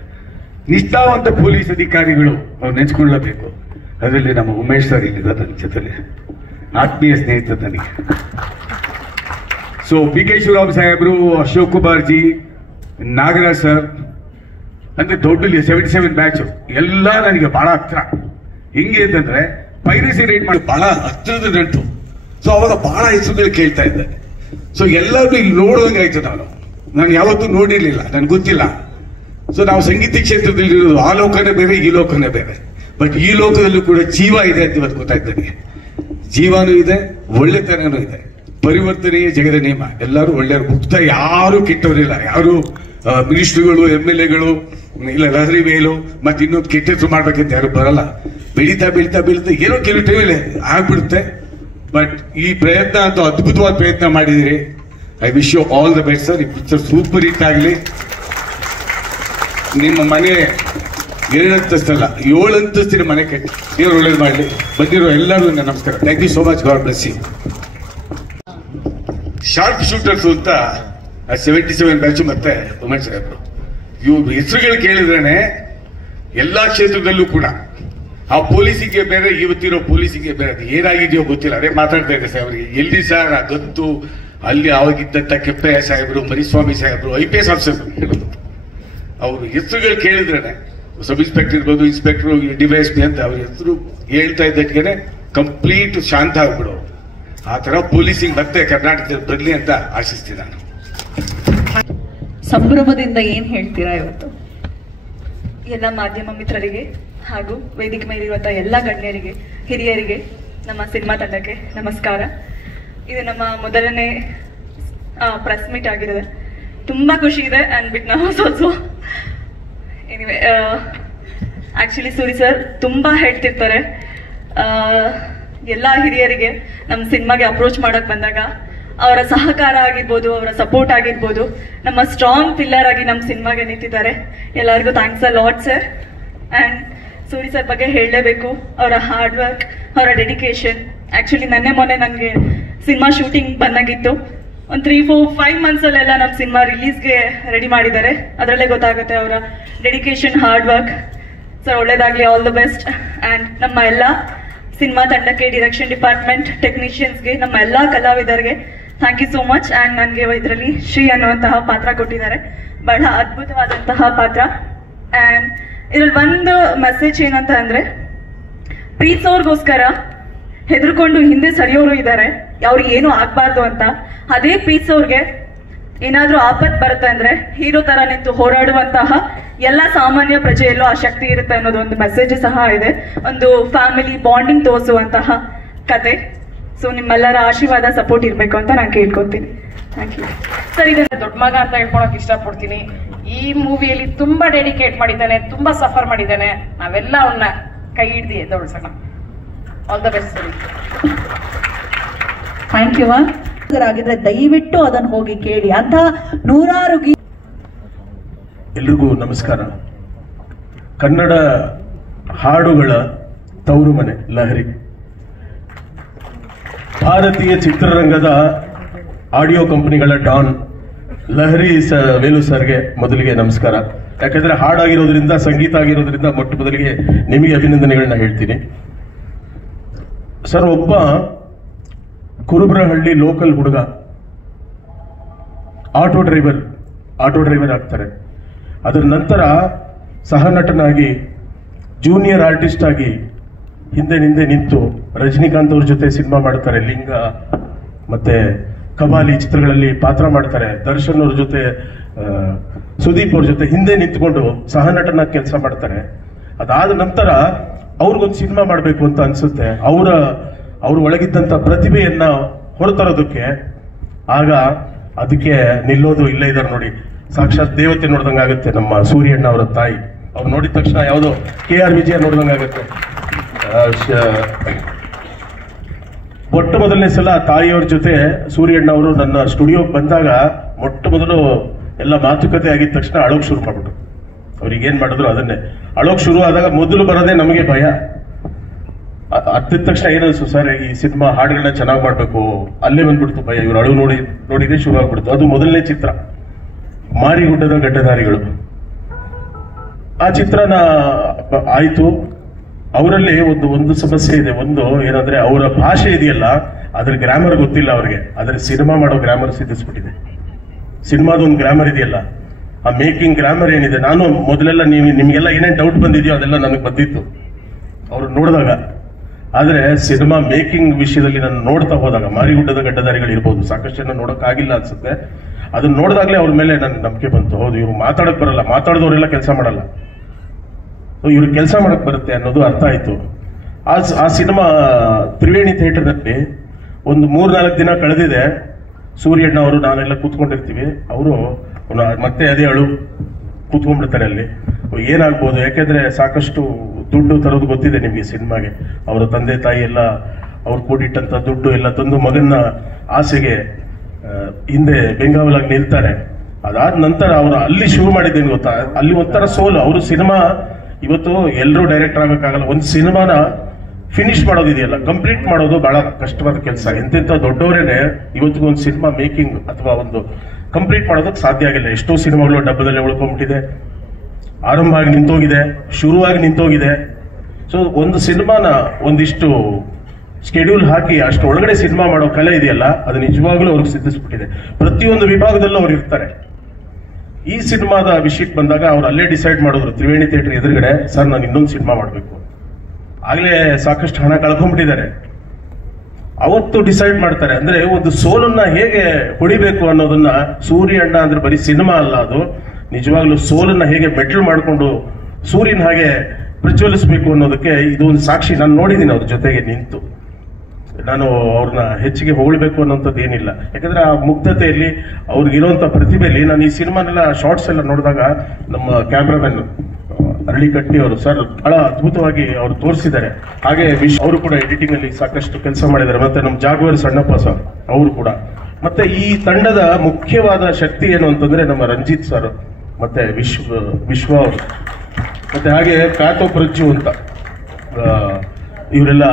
ನಿಷ್ಠಾವಂತ ಪೊಲೀಸ್ ಅಧಿಕಾರಿಗಳು ಅವ್ರು ನೆನ್ಸ್ಕೊಳ್ಳಬೇಕು. ಅದರಲ್ಲಿ ನಮ್ಮ ಉಮೇಶ್ ಸರ್ ಇಲ್ಲಿದ್ದಾರೆ ನನ್ನ ಜೊತೆಲಿ, ಆತ್ಮೀಯ ಸ್ನೇಹಿತ ನನಗೆ. ಸೊ BK ಶಿವರಾಮ್ ಸಾಹೇಬರು, ಅಶೋಕ್ ಕುಮಾರ್ ಜಿ, ನಾಗರಾಜ್ ಸರ್, ಅಂದ್ರೆ ದೊಡ್ಡಲ್ಲಿ 77 ಬ್ಯಾಚ್ ಎಲ್ಲ ನನಗೆ ಬಹಳ ಹತ್ರ. ಹಿಂಗೆ ಅಂತಂದ್ರೆ ಪೈರಸಿ ರೇಟ್ ಮಾಡಿ ಬಹಳ ಹತ್ತಿರದ ನಂಟು. ಸೊ ಅವಾಗ ಬಹಳ ಹೆಸರುಗಳು ಕೇಳ್ತಾ ಇದ್ದೆ. ಸೊ ಎಲ್ಲರೂ ಇಲ್ಲಿ ನೋಡೋದಂಗೆ ಆಯ್ತು. ನಾನು ಯಾವತ್ತೂ ನೋಡಿರ್ಲಿಲ್ಲ, ನನ್ಗೆ ಗೊತ್ತಿಲ್ಲ. ಸೊ ನಾವು ಸಂಗೀತ ಕ್ಷೇತ್ರದಲ್ಲಿ ಇರೋದು ಆ ಲೋಕನೇ ಬೇರೆ, ಈ ಲೋಕನೇ ಬೇರೆ. ಬಟ್ ಈ ಲೋಕದಲ್ಲೂ ಕೂಡ ಜೀವ ಇದೆ ಅಂತ ಇವತ್ತು ಗೊತ್ತಾಯ್ತು ನನಗೆ. ಜೀವನೂ ಇದೆ, ಒಳ್ಳೆತನೂ ಇದೆ. ಪರಿವರ್ತನೆಯೇ ಜಗದ ನಿಯಮ. ಎಲ್ಲರೂ ಒಳ್ಳೆಯವರು, ಮುಕ್ತ, ಯಾರು ಕೆಟ್ಟವರಿಲ್ಲ. ಯಾರು ಮಿನಿಸ್ಟ್ರುಗಳು, MLAಗಳು, ಇಲ್ಲ ಲಹರಿ ಮೇಲು ಮತ್ತೆ ಇನ್ನೊಂದು ಕೆಟ್ಟ ಹೆಸರು ಮಾಡ್ಬೇಕಂತ ಯಾರು ಬರಲ್ಲ. ಬೆಳೀತಾ ಏನೋ ಕೆಲವು ಟೈಮಲ್ಲಿ ಆಗ್ಬಿಡುತ್ತೆ. ಬಟ್ ಈ ಪ್ರಯತ್ನ ಅಂತೂ ಅದ್ಭುತವಾದ ಪ್ರಯತ್ನ ಮಾಡಿದಿರಿ. I wish you all the best sir. ಈ ಪಿಕ್ಚರ್ ಸೂಪರ್ ಹಿಟ್ ಆಗಲಿ. ನಿಮ್ಮ ಮನೆ 2 ಅಂತಸ್ತಲ್ಲ 7 ಅಂತಸ್ತಿನ ಮನೆ ಕಟ್ಟಿ ದೇವರು ಒಳ್ಳೇದು ಮಾಡಲಿ. ಬಂದಿರೋ ಎಲ್ಲರೂ ನಮಸ್ಕಾರ. Thank you so much. God bless you. Sharp shooters ಅಂತ 77 ಬ್ಯಾಚ್ ಮತ್ತೆ ಉಮೇಶ್ ಸಾಹೇಬ್ರು, ಇವ್ರು ಹೆಸರುಗಳು ಕೇಳಿದ್ರೇನೆ ಎಲ್ಲಾ ಕ್ಷೇತ್ರದಲ್ಲೂ ಕೂಡ ಆ ಪೊಲೀಸಿಗೆ ಬೇರೆ, ಇವತ್ತಿರೋ ಪೊಲೀಸಿಗೆ ಬೇರೆ. ಅದು ಏನಾಗಿದೆಯೋ ಗೊತ್ತಿಲ್ಲ. ಅದೇ ಮಾತಾಡ್ತಾ ಇದ್ದೆ ಸಾಹೇಬ್ರಿಗೆ, ಎಲ್ಲಿ ಸರ್ ಆ ಗತ್ತು ಅಲ್ಲಿ ಅವಾಗಿದ್ದಂತ ಕೆಂಪಯ್ಯ ಸಾಹೇಬರು, ಮರಿಸ್ವಾಮಿ ಸಾಹೇಬರು, IPS ಆಫೀಸರ್ ಹೇಳೋದು. ಅವರು ಹೆಸರುಗಳು ಕೇಳಿದ್ರೇನೆ, ಸಬ್ ಇನ್ಸ್ಪೆಕ್ಟರ್ ಇರ್ಬೋದು, ಇನ್ಸ್ಪೆಕ್ಟರ್, DYSP ಅಂತ ಅವ್ರ ಹೆಸರು ಹೇಳ್ತಾ ಇದ್ದಕ್ಕೆ ಕಂಪ್ಲೀಟ್ ಶಾಂತ ಆಗ್ಬಿಡೋರು. ಆ ತರ ಪೊಲೀಸಿಂಗ್ ಮತ್ತೆ ಕರ್ನಾಟಕದಲ್ಲಿ ಬರಲಿ ಅಂತ ಆಶಿಸ್ತೀನಿ ನಾನು. ಸಂಭ್ರಮದಿಂದ ಏನ್ ಹೇಳ್ತೀರಾ ಇವತ್ತು? ಎಲ್ಲ ಮಾಧ್ಯಮ ಮಿತ್ರರಿಗೆ ಹಾಗೂ ವೇದಿಕೆ ಮೇಲಿರುವಂತಹ ಎಲ್ಲ ಗಣ್ಯರಿಗೆ, ಹಿರಿಯರಿಗೆ, ನಮ್ಮ ಸಿನಿಮಾ ತಂಡಕ್ಕೆ ನಮಸ್ಕಾರ. ಇದು ನಮ್ಮ ಮೊದಲನೇ ಪ್ರೆಸ್ ಮೀಟ್ ಆಗಿರುತ್ತೆ. ತುಂಬಾ ಖುಷಿ ಇದೆ and bit nervous also. Anyway, actually Suri sir ತುಂಬಾ ಹೇಳ್ತಿರ್ತಾರೆ, ಎಲ್ಲ ಹಿರಿಯರಿಗೆ ನಮ್ಮ ಸಿನಿಮಾಗೆ ಅಪ್ರೋಚ್ ಮಾಡಕ್ ಬಂದಾಗ ಅವರ ಸಹಕಾರ ಆಗಿರ್ಬೋದು, ಅವರ ಸಪೋರ್ಟ್ ಆಗಿರ್ಬೋದು, ನಮ್ಮ ಸ್ಟ್ರಾಂಗ್ ಪಿಲ್ಲರ್ ಆಗಿ ನಮ್ಮ ಸಿನಿಮಾಗೆ ನಿಂತಿದ್ದಾರೆ. ಎಲ್ಲರಿಗೂ thanks a lot sir. And Suri sir ಬಗ್ಗೆ ಹೇಳಲೇಬೇಕು, ಅವರ ಹಾರ್ಡ್ ವರ್ಕ್, ಅವರ ಡೆಡಿಕೇಶನ್. ಆ್ಯಕ್ಚುಲಿ ಮೊನ್ನೆ ನನಗೆ ಸಿನಿಮಾ ಶೂಟಿಂಗ್ ಬಂದಾಗಿತ್ತು. ಒಂದು 3-4-5 ಮಂತ್ಸಲ್ಲೆಲ್ಲ ನಮ್ಮ ಸಿನಿಮಾ ರಿಲೀಸ್ಗೆ ರೆಡಿ ಮಾಡಿದ್ದಾರೆ. ಅದರಲ್ಲೇ ಗೊತ್ತಾಗುತ್ತೆ ಅವರ ಡೆಡಿಕೇಶನ್, ಹಾರ್ಡ್ ವರ್ಕ್. ಸರ್ ಒಳ್ಳೇದಾಗಲಿ, ಆಲ್ ದ ಬೆಸ್ಟ್. ಆ್ಯಂಡ್ ನಮ್ಮ ಎಲ್ಲ ಸಿನಿಮಾ ತಂಡಕ್ಕೆ, ಡಿರೆಕ್ಷನ್ ಡಿಪಾರ್ಟ್ಮೆಂಟ್, ಟೆಕ್ನಿಷಿಯನ್ಸ್ಗೆ, ನಮ್ಮ ಎಲ್ಲ ಕಲಾವಿದರಿಗೆ thank you so much. And ನನಗೆ ಇದರಲ್ಲಿ ಶ್ರೀ ಅನ್ನುವಂತಹ ಪಾತ್ರ ಕೊಟ್ಟಿದ್ದಾರೆ, ಬಹಳ ಅದ್ಭುತವಾದಂತಹ ಪಾತ್ರ. ಆ್ಯಂಡ್ ಇದ್ರಲ್ಲಿ ಒಂದು ಮೆಸೇಜ್ ಏನಂತ ಅಂದ್ರೆ, ಪ್ರೀತಿಸೋರ್ಗೋಸ್ಕರ ಹೆದರ್ಕೊಂಡು ಹಿಂದೆ ಸರಿಯೋರು ಇದ್ದಾರೆ, ಅವ್ರಿಗೆ ಏನು ಆಗ್ಬಾರ್ದು ಅಂತ. ಅದೇ ಪ್ರೀತಿಸೋರ್ಗೆ ಏನಾದ್ರೂ ಆಪತ್ ಬರುತ್ತೆ ಅಂದ್ರೆ ಹೀರೋ ತರ ನಿಂತು ಹೋರಾಡುವಂತಹ ಎಲ್ಲ ಸಾಮಾನ್ಯ ಪ್ರಜೆಯಲ್ಲೂ ಆ ಶಕ್ತಿ ಇರುತ್ತೆ ಅನ್ನೋದು ಒಂದು ಮೆಸೇಜ್ ಸಹ ಇದೆ. ಒಂದು ಫ್ಯಾಮಿಲಿ ಬಾಂಡಿಂಗ್ ತೋರಿಸುವಂತಹ ಕತೆ. ಸೊ ನಿಮ್ಮೆಲ್ಲರ ಆಶೀರ್ವಾದ, ಸಪೋರ್ಟ್ ಇರಬೇಕು ಅಂತ ನಾನು ಕೇಳ್ಕೊತೀನಿ. Thank you sir. ಇದನ್ನ ದೊಡ್ಡ ಮಗ ಅಂತ ಹೇಳ್ಕೊಳಕ್ ಇಷ್ಟಪಡ್ತೀನಿ. ಈ ಮೂವಿಯಲ್ಲಿ ತುಂಬಾ ಡೆಡಿಕೇಟ್ ಮಾಡಿದ್ದಾನೆ, ತುಂಬಾ ಸಫರ್ ಮಾಡಿದ್ದಾನೆ. ನಾವೆಲ್ಲ ಅವನ್ನ ಕೈ ಹಿಡ್ದು ಎದ್ದೊಳ್ಸೋಣ. All the best sir. Thank you. ಆಗಿದ್ರೆ ದಯವಿಟ್ಟು ಅದನ್ನು ಹೋಗಿ ಕೇಳಿ. ಅಂತ ನೂರಾರು ಎಲ್ರಿಗೂ ನಮಸ್ಕಾರ. ಕನ್ನಡ ಹಾಡುಗಳ ತವರು ಮನೆ ಲಹರಿ. ಭಾರತೀಯ ಚಿತ್ರರಂಗದ ಆಡಿಯೋ ಕಂಪನಿಗಳ ಡಾನ್ ಲಹರಿ ವೇಲು ಸರ್ಗೆ ಮೊದಲಿಗೆ ನಮಸ್ಕಾರ. ಯಾಕಂದ್ರೆ ಹಾಡಾಗಿರೋದ್ರಿಂದ, ಸಂಗೀತ ಆಗಿರೋದ್ರಿಂದ ಮೊಟ್ಟ ಮೊದಲಿಗೆ ನಿಮಗೆ ಅಭಿನಂದನೆಗಳನ್ನ ಹೇಳ್ತೀನಿ ಸರ್. ಒಬ್ಬ ಕುರುಬ್ರಹಳ್ಳಿ ಲೋಕಲ್ ಹುಡುಗ ಆಟೋ ಡ್ರೈವರ್ ಆಗ್ತಾರೆ. ಅದರ ನಂತರ ಸಹ ನಟನಾಗಿ, ಜೂನಿಯರ್ ಆರ್ಟಿಸ್ಟ್ ಆಗಿ ಹಿಂದೆ ನಿಂತು ರಜನಿಕಾಂತ್ ಅವ್ರ ಜೊತೆ ಸಿನಿಮಾ ಮಾಡ್ತಾರೆ. ಲಿಂಗ ಮತ್ತೆ ಕಬಾಲಿ ಚಿತ್ರಗಳಲ್ಲಿ ಪಾತ್ರ ಮಾಡ್ತಾರೆ. ದರ್ಶನ್ ಅವ್ರ ಜೊತೆ, ಸುದೀಪ್ ಅವ್ರ ಜೊತೆ ಹಿಂದೆ ನಿಂತ್ಕೊಂಡು ಸಹ ನಟನಾಗಿ ಕೆಲಸ ಮಾಡ್ತಾರೆ. ಅದಾದ ನಂತರ ಅವ್ರಿಗೊಂದು ಸಿನಿಮಾ ಮಾಡಬೇಕು ಅಂತ ಅನ್ಸುತ್ತೆ. ಅವ್ರ ಒಳಗಿದ್ದಂತ ಪ್ರತಿಭೆಯನ್ನ ಹೊರತರೋದಕ್ಕೆ ಆಗ ಅದಕ್ಕೆ ನಿಲ್ಲೋದು ಇಲ್ಲೇ ಇದ್ದಾರೆ ನೋಡಿ. ಸಾಕ್ಷಾತ್ ದೇವತೆ ನೋಡ್ದಂಗಾಗುತ್ತೆ ನಮ್ಮ ಸೂರ್ಯಣ್ಣ ಅವರ ತಾಯಿ. ಅವ್ರು ನೋಡಿದ ತಕ್ಷಣ ಯಾವುದೋ KR ವಿಜಯ ನೋಡ್ದಂಗಾಗುತ್ತೆ. ಮೊಟ್ಟ ಮೊದಲನೇ ಸಲ ತಾಯಿಯವ್ರ ಜೊತೆ ಸೂರ್ಯಣ್ಣ ಅವರು ನನ್ನ ಸ್ಟುಡಿಯೋಗೆ ಬಂದಾಗ ಮೊಟ್ಟ ಮೊದಲು ಎಲ್ಲ ಮಾತುಕತೆ ಆಗಿದ ತಕ್ಷಣ ಅಳೋಕ್ ಶುರು ಮಾಡ್ಬಿಟ್ರು. ಅವ್ರಿಗೆ ಏನ್ ಮಾಡಿದ್ರು ಅದನ್ನೇ. ಅಳೋಕ್ ಶುರು ಆದಾಗ ಮೊದಲು ಬರೋದೇ ನಮಗೆ ಭಯ. ಹತ್ತಿದ ತಕ್ಷಣ ಏನನ್ಸು ಸರ್, ಈ ಸಿನಿಮಾ ಹಾಡುಗಳನ್ನ ಚೆನ್ನಾಗಿ ಮಾಡ್ಬೇಕು. ಅಲ್ಲೇ ಬಂದ್ಬಿಡ್ತು ಭಯ. ಇವ್ರು ಅಳು ನೋಡಿದ್ರೆ ಶುರು ಆಗ್ಬಿಡ್ತು. ಅದು ಮೊದಲನೇ ಚಿತ್ರ, ಮಾರಿಗುಡ್ಡದ ಗಡ್ಡಧಾರಿಗಳು. ಆ ಚಿತ್ರನ ಆಯ್ತು. ಅವರಲ್ಲಿ ಒಂದು ಸಮಸ್ಯೆ ಇದೆ. ಒಂದು ಏನಂದ್ರೆ, ಅವರ ಭಾಷೆ ಇದೆಯಲ್ಲ, ಅದ್ರ ಗ್ರಾಮರ್ ಗೊತ್ತಿಲ್ಲ ಅವ್ರಿಗೆ. ಆದ್ರೆ ಸಿನಿಮಾ ಮಾಡೋ ಗ್ರಾಮರ್ ಸಿದ್ಧಿಸ್ಬಿಟ್ಟಿದೆ. ಸಿನಿಮಾದೊಂದು ಗ್ರಾಮರ್ ಇದೆಯಲ್ಲ, ಆ ಮೇಕಿಂಗ್ ಗ್ರಾಮರ್ ಏನಿದೆ, ನಾನು ಮೊದಲೆಲ್ಲ ನಿಮ್ಗೆಲ್ಲ ಏನೇನು ಡೌಟ್ ಬಂದಿದೆಯೋ ಅದೆಲ್ಲ ನನಗೆ ಬಂದಿತ್ತು ಅವ್ರು ನೋಡಿದಾಗ. ಆದ್ರೆ ಸಿನಿಮಾ ಮೇಕಿಂಗ್ ವಿಷಯದಲ್ಲಿ ನಾನು ನೋಡ್ತಾ ಹೋದಾಗ, ಮಾರಿಗುಡ್ಡದ ಗಡ್ಡಧಾರಿಗಳು ಇರ್ಬೋದು, ಸಾಕಷ್ಟು ಜನ ನೋಡೋಕ್ಕಾಗಿಲ್ಲ ಅನ್ಸುತ್ತೆ. ಅದನ್ನ ನೋಡಿದಾಗಲೇ ಅವ್ರ ಮೇಲೆ ನನ್ನ ನಂಬಿಕೆ ಬಂತು. ಹೌದು, ಇವ್ರು ಮಾತಾಡಕ್ ಬರಲ್ಲ, ಮಾತಾಡಿದವರೆಲ್ಲ ಕೆಲಸ ಮಾಡಲ್ಲ, ಇವ್ರು ಕೆಲಸ ಮಾಡಕ್ ಬರುತ್ತೆ ಅನ್ನೋದು ಅರ್ಥ ಆಯ್ತು. ಆ ಸಿನಿಮಾ ತ್ರಿವೇಣಿ ಥಿಯೇಟರ್ನಲ್ಲಿ ಒಂದು 3-4 ದಿನ ಕಳೆದಿದೆ. ಸೂರ್ಯಣ್ಣ ಅವರು ನಾನೆಲ್ಲ ಕೂತ್ಕೊಂಡಿರ್ತೀವಿ. ಅವರು ಮತ್ತೆ ಅದೇ ಅಳು ಕೂತ್ಕೊಂಡ್ಬಿಡ್ತಾರೆ ಅಲ್ಲಿ. ಏನಾಗ್ಬೋದು, ಯಾಕೆಂದ್ರೆ ಸಾಕಷ್ಟು ದುಡ್ಡು ತರೋದು ಗೊತ್ತಿದೆ ನಿಮ್ಗೆ ಸಿನಿಮಾಗೆ. ಅವರ ತಂದೆ ತಾಯಿ ಎಲ್ಲ ಅವ್ರು ಕೂಡಿಟ್ಟಂತ ದುಡ್ಡು ಎಲ್ಲ ತಂದು ಮಗನ ಆಸೆಗೆ ಹಿಂದೆ ಬೆಂಗಾವಲಾಗಿ ನಿಲ್ತಾರೆ. ಅದಾದ ನಂತರ ಅವರು ಅಲ್ಲಿ ಶುರು ಮಾಡಿದ್ದೇನು ಗೊತ್ತಾ, ಅಲ್ಲಿ ಒಂಥರ ಸೋಲು. ಅವರು ಸಿನಿಮಾ ಇವತ್ತು ಎಲ್ಲರೂ ಡೈರೆಕ್ಟರ್ ಆಗಕ್ಕಾಗಲ್ಲ. ಒಂದು ಸಿನಿಮಾನ ಫಿನಿಶ್ ಮಾಡೋದಿದೆಯಲ್ಲ, ಕಂಪ್ಲೀಟ್ ಮಾಡೋದು ಬಹಳ ಕಷ್ಟವಾದ ಕೆಲಸ. ಎಂತೆಂಥ ದೊಡ್ಡವರೇನೆ ಇವತ್ತಿಗೂ ಒಂದು ಸಿನಿಮಾ ಮೇಕಿಂಗ್ ಅಥವಾ ಒಂದು ಕಂಪ್ಲೀಟ್ ಮಾಡೋದಕ್ಕೆ ಸಾಧ್ಯ ಆಗಿಲ್ಲ. ಎಷ್ಟೋ ಸಿನಿಮಾಗಳು ಡಬ್ಬದಲ್ಲೇ ಉಳ್ಕೊಂಡ್ಬಿಟ್ಟಿದೆ, ಆರಂಭ ಆಗಿ ನಿಂತೋಗಿದೆ, ಶುರುವಾಗಿ ನಿಂತೋಗಿದೆ. ಸೊ ಒಂದು ಸಿನಿಮಾನ ಒಂದಿಷ್ಟು ಸ್ಕೆಡ್ಯೂಲ್ ಹಾಕಿ ಅಷ್ಟು ಒಳಗಡೆ ಸಿನಿಮಾ ಮಾಡೋ ಕಲೆ ಇದೆಯಲ್ಲ, ಅದು ನಿಜವಾಗ್ಲೂ ಅವ್ರಿಗೆ ಸಿದ್ಧಿಸ್ಬಿಟ್ಟಿದೆ. ಪ್ರತಿಯೊಂದು ವಿಭಾಗದಲ್ಲೂ ಅವ್ರು ಇರ್ತಾರೆ. ಈ ಸಿನಿಮಾದ ವಿಷಯಕ್ಕೆ ಬಂದಾಗ ಅವ್ರು ಅಲ್ಲೇ ಡಿಸೈಡ್ ಮಾಡಿದ್ರು, ತ್ರಿವೇಣಿ ಥಿಯೇಟರ್ ಎದುರುಗಡೆ, ಸರ್ ನಾನು ಇನ್ನೊಂದು ಸಿನಿಮಾ ಮಾಡಬೇಕು. ಆಗ್ಲೇ ಸಾಕಷ್ಟು ಹಣ ಕಳ್ಕೊಂಡ್ಬಿಟ್ಟಿದ್ದಾರೆ. ಅವತ್ತು ಡಿಸೈಡ್ ಮಾಡ್ತಾರೆ. ಅಂದ್ರೆ ಒಂದು ಸೋಲನ್ನ ಹೇಗೆ ಹೊಡಿಬೇಕು ಅನ್ನೋದನ್ನ, ಸೂರ್ಯ ಅಣ್ಣ ಅಂದ್ರೆ ಬರೀ ಸಿನಿಮಾ ಅಲ್ಲ, ಅದು ನಿಜವಾಗ್ಲೂ ಸೋಲನ್ನ ಹೇಗೆ ಮೆಟ್ಲ್ ಮಾಡಿಕೊಂಡು ಸೂರ್ಯನ ಹಾಗೆ ಪ್ರಜ್ವಲಿಸಬೇಕು ಅನ್ನೋದಕ್ಕೆ ಇದು ಒಂದು ಸಾಕ್ಷಿ. ನಾನು ನೋಡಿದ್ದೀನಿ ಅವ್ರ ಜೊತೆಗೆ ನಿಂತು. ನಾನು ಅವ್ರನ್ನ ಹೆಚ್ಚಿಗೆ ಹೊಗಳ್ಬೇಕು ಅನ್ನೋಂಥದ್ದು ಏನಿಲ್ಲ, ಯಾಕಂದ್ರೆ ಆ ಮುಗ್ಧತೆಯಲ್ಲಿ ಅವ್ರಿಗಿರುವಂತ ಪ್ರತಿಭೆಯಲ್ಲಿ ನಾನು ಈ ಸಿನಿಮಾನೆಲ್ಲ ಶಾರ್ಟ್ಸ್ ಎಲ್ಲ ನೋಡಿದಾಗ ನಮ್ಮ ಕ್ಯಾಮ್ರಾಮನ್ ಅರಳಿಕಟ್ಟಿ ಅವರು ಸರ್ ಬಹಳ ಅದ್ಭುತವಾಗಿ ಅವರು ತೋರಿಸಿದ್ದಾರೆ. ಹಾಗೆ ಅವರು ಕೂಡ ಎಡಿಟಿಂಗ್ ಅಲ್ಲಿ ಸಾಕಷ್ಟು ಕೆಲಸ ಮಾಡಿದ್ದಾರೆ. ಮತ್ತೆ ನಮ್ಮ ಜಾಗವರ್ ಸಣ್ಣಪ್ಪ ಸರ್ ಅವರು ಕೂಡ. ಮತ್ತೆ ಈ ತಂಡದ ಮುಖ್ಯವಾದ ಶಕ್ತಿ ಏನು ಅಂತಂದ್ರೆ ನಮ್ಮ ರಂಜಿತ್ ಸರ್, ಮತ್ತೆ ವಿಶ್ವ ಅವರು, ಮತ್ತೆ ಹಾಗೆ ಕಾತೋ ಪ್ರಜ್ಜು ಅಂತ ಇವರೆಲ್ಲ.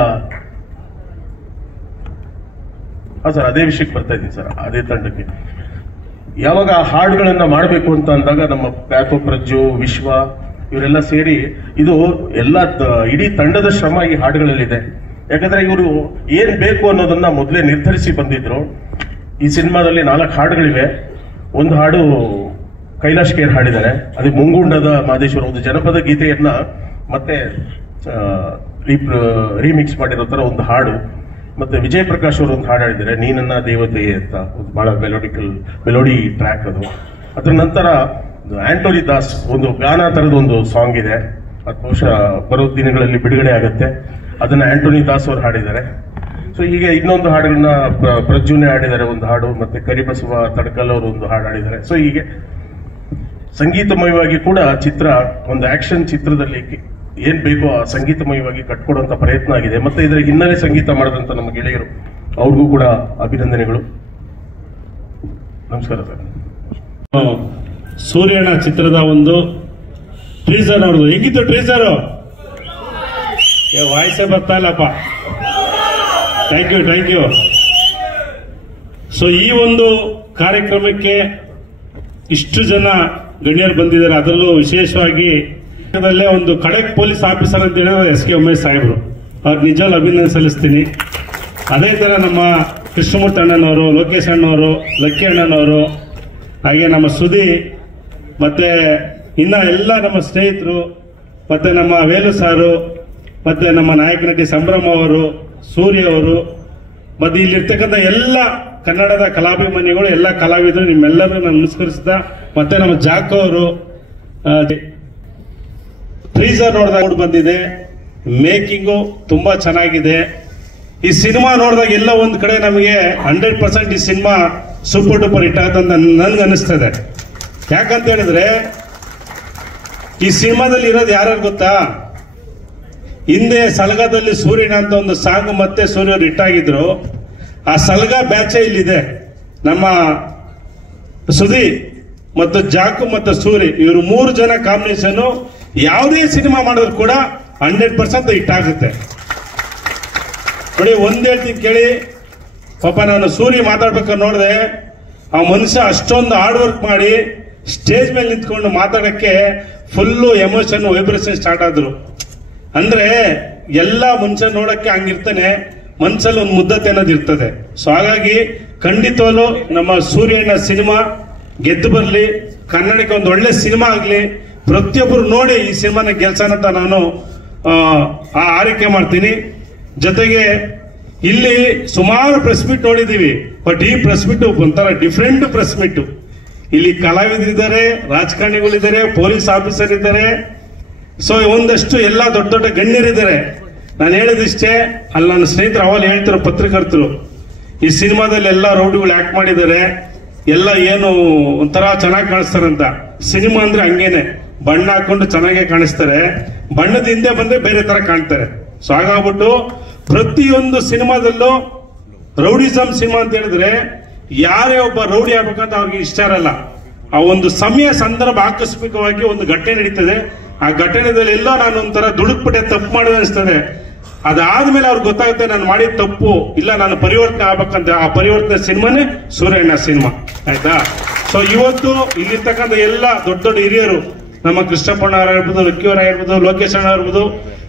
ಸರ್ ಅದೇ ವಿಷಯಕ್ಕೆ ಬರ್ತಾ ಇದ್ದೀನಿ ಸರ್, ಅದೇ ತಂಡಕ್ಕೆ ಯಾವಾಗ ಹಾಡುಗಳನ್ನ ಮಾಡಬೇಕು ಅಂತ ಅಂದಾಗ ನಮ್ಮ ಕಾತೋ ಪ್ರಜ್ಜು, ವಿಶ್ವ ಇವರೆಲ್ಲ ಸೇರಿ ಇದು ಎಲ್ಲ ಇಡೀ ತಂಡದ ಶ್ರಮ ಈ ಹಾಡುಗಳಲ್ಲಿದೆ. ಯಾಕಂದ್ರೆ ಇವರು ಏನ್ ಬೇಕು ಅನ್ನೋದನ್ನ ಮೊದಲೇ ನಿರ್ಧರಿಸಿ ಬಂದಿದ್ರು. ಈ ಸಿನಿಮಾದಲ್ಲಿ 4 ಹಾಡುಗಳಿವೆ. ಒಂದು ಹಾಡು ಕೈಲಾಶ್ ಕೇರ್ ಹಾಡಿದ್ದಾರೆ, ಅದು ಮುಂಗುಂಡದ ಮಾದೇಶ್ವರ, ಒಂದು ಜನಪದ ಗೀತೆಯನ್ನ ಮತ್ತೆ ರೀಮಿಕ್ಸ್ ಮಾಡಿರೋ ತರ ಒಂದು ಹಾಡು. ಮತ್ತೆ ವಿಜಯ್ ಪ್ರಕಾಶ್ ಅವರು ಒಂದು ಹಾಡು ಹಾಡಿದ್ದಾರೆ, ನೀ ನನ್ನ ದೇವತೆಯೇ ಅಂತ, ಬಹಳ ಮೆಲೋಡಿ ಟ್ರ್ಯಾಕ್ ಅದು. ಅದ್ರ ನಂತರ ಆಂಟೋನಿ ದಾಸ್ ಒಂದು ಗಾನ ತರದ ಒಂದು ಸಾಂಗ್ ಇದೆ, ಅದು ಬಹುಶಃ ಬರೋ ದಿನಗಳಲ್ಲಿ ಬಿಡುಗಡೆ ಆಗುತ್ತೆ. ಅದನ್ನ ಆಂಟೋನಿ ದಾಸ್ ಅವರು ಹಾಡಿದ್ದಾರೆ. ಸೊ ಹೀಗೆ ಇನ್ನೊಂದು ಹಾಡುಗಳನ್ನ ಪ್ರಜ್ಜುನೆ ಹಾಡಿದ್ದಾರೆ ಒಂದು ಹಾಡು, ಮತ್ತೆ ಕರಿಬಸವ ತಡ್ಕಲ್ ಅವರು ಒಂದು ಹಾಡು ಹಾಡಿದ್ದಾರೆ. ಸೊ ಹೀಗೆ ಸಂಗೀತಮಯವಾಗಿ ಕೂಡ ಚಿತ್ರ, ಒಂದು ಆಕ್ಷನ್ ಚಿತ್ರದಲ್ಲಿ ಏನ್ ಬೇಕೋ ಆ ಸಂಗೀತಮಯವಾಗಿ ಕಟ್ಕೊಡುವಂತ ಪ್ರಯತ್ನ ಆಗಿದೆ. ಮತ್ತೆ ಇದರ ಹಿನ್ನೆಲೆ ಸಂಗೀತ ಮಾಡಿದಂತ ನಮ್ಮ ಗೆಳೆಯರು, ಅವ್ರಿಗೂ ಕೂಡ ಅಭಿನಂದನೆಗಳು. ನಮಸ್ಕಾರ ಸರ್. ಸೂರ್ಯಣ್ಣ ಚಿತ್ರದ ಒಂದು ಟ್ರೀಸರ್ ನೋಡುದು, ಹೆಂಗಿತ್ತು ಟ್ರೀಸರ್? ವಾಯ್ಸೇ ಬರ್ತಾ ಇಲ್ಲಪ್ಪ. Thank you. ಸೊ ಈ ಒಂದು ಕಾರ್ಯಕ್ರಮಕ್ಕೆ ಇಷ್ಟು ಜನ ಗಣ್ಯರು ಬಂದಿದ್ದಾರೆ. ಅದರಲ್ಲೂ ವಿಶೇಷವಾಗಿ ಒಂದು ಖಡಕ್ ಪೊಲೀಸ್ ಆಫೀಸರ್ ಅಂತ ಹೇಳಿದ್ರೆ ಎಸ್ ಕೆ ಉಮೇಶ್ ಸಾಹೇಬ್ರು, ಅವ್ರು ನಿಜವಾಗ್ಲೂ ಅಭಿನಂದನೆ ಸಲ್ಲಿಸ್ತೀನಿ. ಅದೇ ತರ ನಮ್ಮ ಕೃಷ್ಣಮೂರ್ತಿ ಅಣ್ಣನವರು, ಲೋಕೇಶ್ ಅಣ್ಣವರು, ಲಕ್ಕಿ ಅಣ್ಣನವರು, ಹಾಗೆ ನಮ್ಮ ಸುದಿ, ಮತ್ತೆ ಇನ್ನ ಎಲ್ಲ ನಮ್ಮ ಸ್ನೇಹಿತರು, ಮತ್ತೆ ನಮ್ಮ ವೇಲು ಸಾರು, ಮತ್ತೆ ನಮ್ಮ ನಾಯಕ ನಟಿ ಸಂಭ್ರಮ ಅವರು, ಸೂರ್ಯ ಅವರು, ಮತ್ತೆ ಇಲ್ಲಿರ್ತಕ್ಕಂಥ ಎಲ್ಲ ಕನ್ನಡದ ಕಲಾಭಿಮಾನಿಗಳು, ಎಲ್ಲ ಕಲಾವಿದರು, ನಿಮ್ಮೆಲ್ಲರೂ ನಾನು ನಮಸ್ಕರಿಸಿದ. ಮತ್ತೆ ನಮ್ಮ ಜಾಕೋ ಅವರು ಟ್ರೀಸರ್ ನೋಡಿದಾಗ ಬಂದಿದೆ, ಮೇಕಿಂಗು ತುಂಬಾ ಚೆನ್ನಾಗಿದೆ. ಈ ಸಿನಿಮಾ ನೋಡಿದಾಗ ಎಲ್ಲ ಒಂದ್ ಕಡೆ ನಮಗೆ 100% ಈ ಸಿನಿಮಾ ಸೂಪರ್ ಡೂಪರ್ ಹಿಟ್ ಆಗುತ್ತೆ ಅಂತ ನನ್ಗೆ ಅನಿಸ್ತದೆ. ಯಾಕಂತ ಹೇಳಿದ್ರೆ ಈ ಸಿನಿಮಾದಲ್ಲಿ ಇರೋದು ಯಾರು ಗೊತ್ತಾ? ಹಿಂದೆ ಸಲಗಾದಲ್ಲಿ ಸೂರ್ಯನ ಅಂತ ಒಂದು ಸಾಂಗ್ ಮತ್ತೆ ಸೂರ್ಯರು ಹಿಟ್ ಆಗಿದ್ರು. ಆ ಸಲಗಾ ಬ್ಯಾಚೆ ಇಲ್ಲಿದೆ. ನಮ್ಮ ಸುದಿ ಮತ್ತು ಜಾಕು ಮತ್ತು ಸೂರಿ, ಇವರು 3 ಜನ ಕಾಂಬಿನೇಷನ್ ಯಾವುದೇ ಸಿನಿಮಾ ಮಾಡಿದ್ರು ಕೂಡ 100% ಹಿಟ್ ಆಗುತ್ತೆ. ನೋಡಿ, ಒಂದ್ ಹೇಳ್ತೀನಿ ಕೇಳಿ. ಪಾಪ ನಾನು ಸೂರ್ಯ ಮಾತಾಡ್ಬೇಕಾದ್ರೆ ನೋಡಿದೆ, ಆ ಮನುಷ್ಯ ಅಷ್ಟೊಂದು ಹಾರ್ಡ್ ವರ್ಕ್ ಮಾಡಿ ಸ್ಟೇಜ್ ಮೇಲೆ ನಿಂತ್ಕೊಂಡು ಮಾತಾಡಕ್ಕೆ ಫುಲ್ಲು ಎಮೋಷನ್, ವೈಬ್ರೇಷನ್ ಸ್ಟಾರ್ಟ್ ಆದ್ರು. ಅಂದ್ರೆ ಎಲ್ಲ ಮನುಷ್ಯ ನೋಡಕ್ಕೆ ಹಂಗಿರ್ತಾನೆ, ಮನ್ಸಲ್ಲಿ ಒಂದು ಮುದ್ದತೆ ಅನ್ನೋದು ಇರ್ತದೆ. ಸೊ ಹಾಗಾಗಿ ಖಂಡಿತವಲ್ಲೂ ನಮ್ಮ ಸೂರ್ಯಣ್ಣ ಸಿನಿಮಾ ಗೆದ್ದು ಬರ್ಲಿ, ಕನ್ನಡಕ್ಕೆ ಒಂದು ಒಳ್ಳೆ ಸಿನಿಮಾ ಆಗ್ಲಿ, ಪ್ರತಿಯೊಬ್ಬರು ನೋಡಿ ಈ ಸಿನಿಮಾನ ಗೆಲ್ಸೋಣ ಅಂತ ನಾನು ಆರೈಕೆ ಮಾಡ್ತೀನಿ. ಜೊತೆಗೆ ಇಲ್ಲಿ ಸುಮಾರು ಪ್ರೆಸ್ ಮೀಟ್ ನೋಡಿದೀವಿ, ಬಟ್ ಈ ಪ್ರೆಸ್ ಮೀಟ್ ಒಂಥರ ಡಿಫ್ರೆಂಟ್ ಪ್ರೆಸ್ ಮೀಟ್. ಇಲ್ಲಿ ಕಲಾವಿದರಿದ್ದಾರೆ, ರಾಜಕಾರಣಿಗಳಿದ್ದಾರೆ, ಪೊಲೀಸ್ ಆಫೀಸರ್ ಇದ್ದಾರೆ, ಸೊ ಒಂದಷ್ಟು ಎಲ್ಲ ದೊಡ್ಡ ದೊಡ್ಡ ಗಣ್ಯರಿದ್ದಾರೆ. ನಾನು ಹೇಳಿದಿಷ್ಟೇ, ಅಲ್ಲಿ ನನ್ನ ಸ್ನೇಹಿತರು ಅವಲ್ಲಿ ಹೇಳ್ತಿರೋ ಪತ್ರಕರ್ತರು, ಈ ಸಿನಿಮಾದಲ್ಲಿ ಎಲ್ಲ ರೌಡಿಗಳು ಆಕ್ಟ್ ಮಾಡಿದ್ದಾರೆ, ಎಲ್ಲ ಏನು ಒಂಥರ ಚೆನ್ನಾಗಿ ಕಾಣಿಸ್ತಾರಂತ. ಸಿನಿಮಾ ಅಂದ್ರೆ ಹಂಗೇನೆ, ಬಣ್ಣ ಹಾಕೊಂಡು ಚೆನ್ನಾಗೇ ಕಾಣಿಸ್ತಾರೆ, ಬಣ್ಣದ ಹಿಂದೆ ಬಂದ್ರೆ ಬೇರೆ ತರ ಕಾಣ್ತಾರೆ. ಸೊ ಹಾಗಾಗ್ಬಿಟ್ಟು ಪ್ರತಿಯೊಂದು ಸಿನಿಮಾದಲ್ಲೂ ರೌಡಿಸಮ್ ಸಿನಿಮಾ ಅಂತ ಹೇಳಿದ್ರೆ ಯಾರೇ ಒಬ್ಬ ರೌಡಿ ಆಗ್ಬೇಕಂತ ಅವ್ರಿಗೆ ಇಷ್ಟ ಇರಲ್ಲ. ಆ ಒಂದು ಸಮಯ ಸಂದರ್ಭ ಆಕಸ್ಮಿಕವಾಗಿ ಒಂದು ಘಟನೆ ನಡೀತದೆ, ಆ ಘಟನೆದಲ್ಲಿ ಎಲ್ಲ ನಾನು ಒಂಥರ ದುಡುಕ್ಬಿಟ್ಟೆ, ತಪ್ಪು ಮಾಡೋದು ಅನಿಸ್ತದೆ. ಅದಾದ್ಮೇಲೆ ಅವ್ರಿಗೆ ಗೊತ್ತಾಗುತ್ತೆ ನಾನು ಮಾಡಿದ ತಪ್ಪು, ಇಲ್ಲ ನಾನು ಪರಿವರ್ತನೆ ಆಗ್ಬೇಕಂತ. ಆ ಪರಿವರ್ತನೆ ಸಿನಿಮಾನೇ ಸೂರ್ಯಣ್ಣ ಸಿನಿಮಾ, ಆಯ್ತಾ? ಸೊ ಇವತ್ತು ಇಲ್ಲಿರ್ತಕ್ಕಂಥ ಎಲ್ಲ ದೊಡ್ಡ ದೊಡ್ಡ ಹಿರಿಯರು, ನಮ್ಮ ಕೃಷ್ಣಪ್ಪಣ್ಣ ಆಗಿರ್ಬೋದು, ಲಕ್ಕಿಯವರ ಆಗಿರ್ಬೋದು, ಲೋಕೇಶ್ ಅಣ್ಣ ಆಗಿರ್ಬೋದು,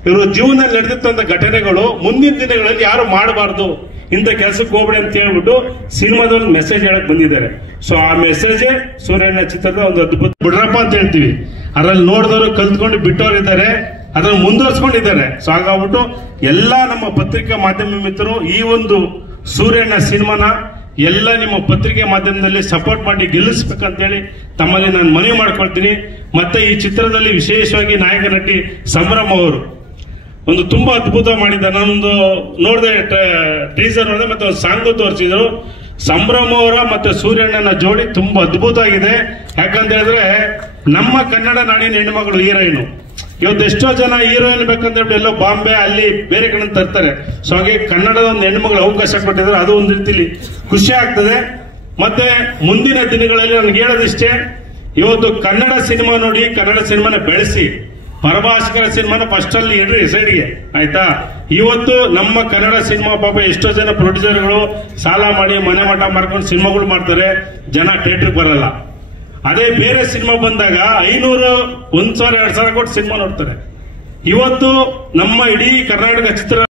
ಇವರು ಜೀವನದಲ್ಲಿ ನಡೆದಿತ್ತಂತ ಘಟನೆಗಳು ಮುಂದಿನ ದಿನಗಳಲ್ಲಿ ಯಾರು ಮಾಡಬಾರ್ದು, ಇಂಥ ಕೆಲಸಕ್ಕೆ ಹೋಗ್ಬೇಡಿ ಅಂತ ಹೇಳ್ಬಿಟ್ಟು ಸಿನಿಮಾದಲ್ಲಿ ಮೆಸೇಜ್ ಹೇಳಕ್ ಬಂದಿದ್ದಾರೆ. ಸೊ ಆ ಮೆಸೇಜೇ ಸೂರ್ಯಣ್ಣ ಚಿತ್ರದ ಒಂದು ಅದ್ಭುತ ಬಿಡ್ರಪ್ಪ ಅಂತ ಹೇಳ್ತೀವಿ. ಅದ್ರಲ್ಲಿ ನೋಡಿದವರು ಕಲ್ತ್ಕೊಂಡು ಬಿಟ್ಟವ್ರು ಇದ್ದಾರೆ, ಅದ್ರಲ್ಲಿ ಮುಂದುವರ್ಸ್ಕೊಂಡಿದ್ದಾರೆ. ಸೊ ಹಾಗಾಗ್ಬಿಟ್ಟು ಎಲ್ಲ ನಮ್ಮ ಪತ್ರಿಕಾ ಮಾಧ್ಯಮ ಮಿತ್ರರು ಈ ಒಂದು ಸೂರ್ಯಣ್ಣ ಸಿನಿಮಾನ ಎಲ್ಲ ನಿಮ್ಮ ಪತ್ರಿಕೆ ಮಾಧ್ಯಮದಲ್ಲಿ ಸಪೋರ್ಟ್ ಮಾಡಿ ಗೆಲ್ಲಿಸ್ಬೇಕಂತೇಳಿ ತಮ್ಮಲ್ಲಿ ನಾನು ಮನವಿ ಮಾಡ್ಕೊಳ್ತೀನಿ. ಮತ್ತೆ ಈ ಚಿತ್ರದಲ್ಲಿ ವಿಶೇಷವಾಗಿ ನಾಯಕ ನಟಿ ಸಂಭ್ರಮ ಅವರು ಒಂದು ತುಂಬಾ ಅದ್ಭುತ ಮಾಡಿದ್ದಾರೆ. ನಾನೊಂದು ನೋಡಿದೆ, ಟೀಸರ್ ನೋಡಿದೆ, ಮತ್ತೆ ಒಂದು ಸಾಂಗ್ ತೋರಿಸಿದ್ರು. ಸಂಭ್ರಮ ಅವರ ಮತ್ತೆ ಸೂರ್ಯಣ್ಣನ ಜೋಡಿ ತುಂಬಾ ಅದ್ಭುತ ಆಗಿದೆ. ಯಾಕಂತ ಹೇಳಿದ್ರೆ ನಮ್ಮ ಕನ್ನಡ ನಾಡಿನ ಹೆಣ್ಮಗಳು ಹೀರೋಯಿನ್. ಇವತ್ತು ಎಷ್ಟೋ ಜನ ಹೀರೋಯಿನ್ ಬೇಕಂತ ಹೇಳಿ ಎಲ್ಲೋ ಬಾಂಬೆ ಅಲ್ಲಿ ಬೇರೆ ಕಡೆ ತರ್ತಾರೆ. ಸೊ ಹಾಗೆ ಕನ್ನಡದ ಒಂದು ಹೆಣ್ಮಗಳು ಅವಕಾಶ ಕೊಟ್ಟಿದ್ರೆ ಅದು ಒಂದು ರೀತಿಲಿ ಖುಷಿ ಆಗ್ತದೆ. ಮತ್ತೆ ಮುಂದಿನ ದಿನಗಳಲ್ಲಿ ನನಗೆ ಹೇಳೋದಿಷ್ಟೇ, ಇವತ್ತು ಕನ್ನಡ ಸಿನಿಮಾ ನೋಡಿ, ಕನ್ನಡ ಸಿನಿಮಾನ ಬೆಳೆಸಿ, ಪರಭಾಷಿಕರ ಸಿನಿಮಾನ ಫಸ್ಟ್ ಅಲ್ಲಿ ಇಡ್ರಿ ಸೈಡ್ಗೆ, ಆಯ್ತಾ? ಇವತ್ತು ನಮ್ಮ ಕನ್ನಡ ಸಿನಿಮಾ ಪಾಪ ಎಷ್ಟೋ ಜನ ಪ್ರೊಡ್ಯೂಸರ್ಗಳು ಸಾಲ ಮಾಡಿ ಮನೆ ಮಠ ಮಾರ್ಕೊಂಡು ಸಿನಿಮಾಗಳು ಮಾಡ್ತಾರೆ, ಜನ ಥಿಯೇಟರ್ಗೆ ಬರಲ್ಲ. ಅದೇ ಬೇರೆ ಸಿನಿಮಾ ಬಂದಾಗ 500, 1,000, 2,000 ಕೊಟ್ಟು ಸಿನಿಮಾ ನೋಡ್ತಾರೆ. ಇವತ್ತು ನಮ್ಮ ಇಡೀ ಕರ್ನಾಟಕ ಚಿತ್ರ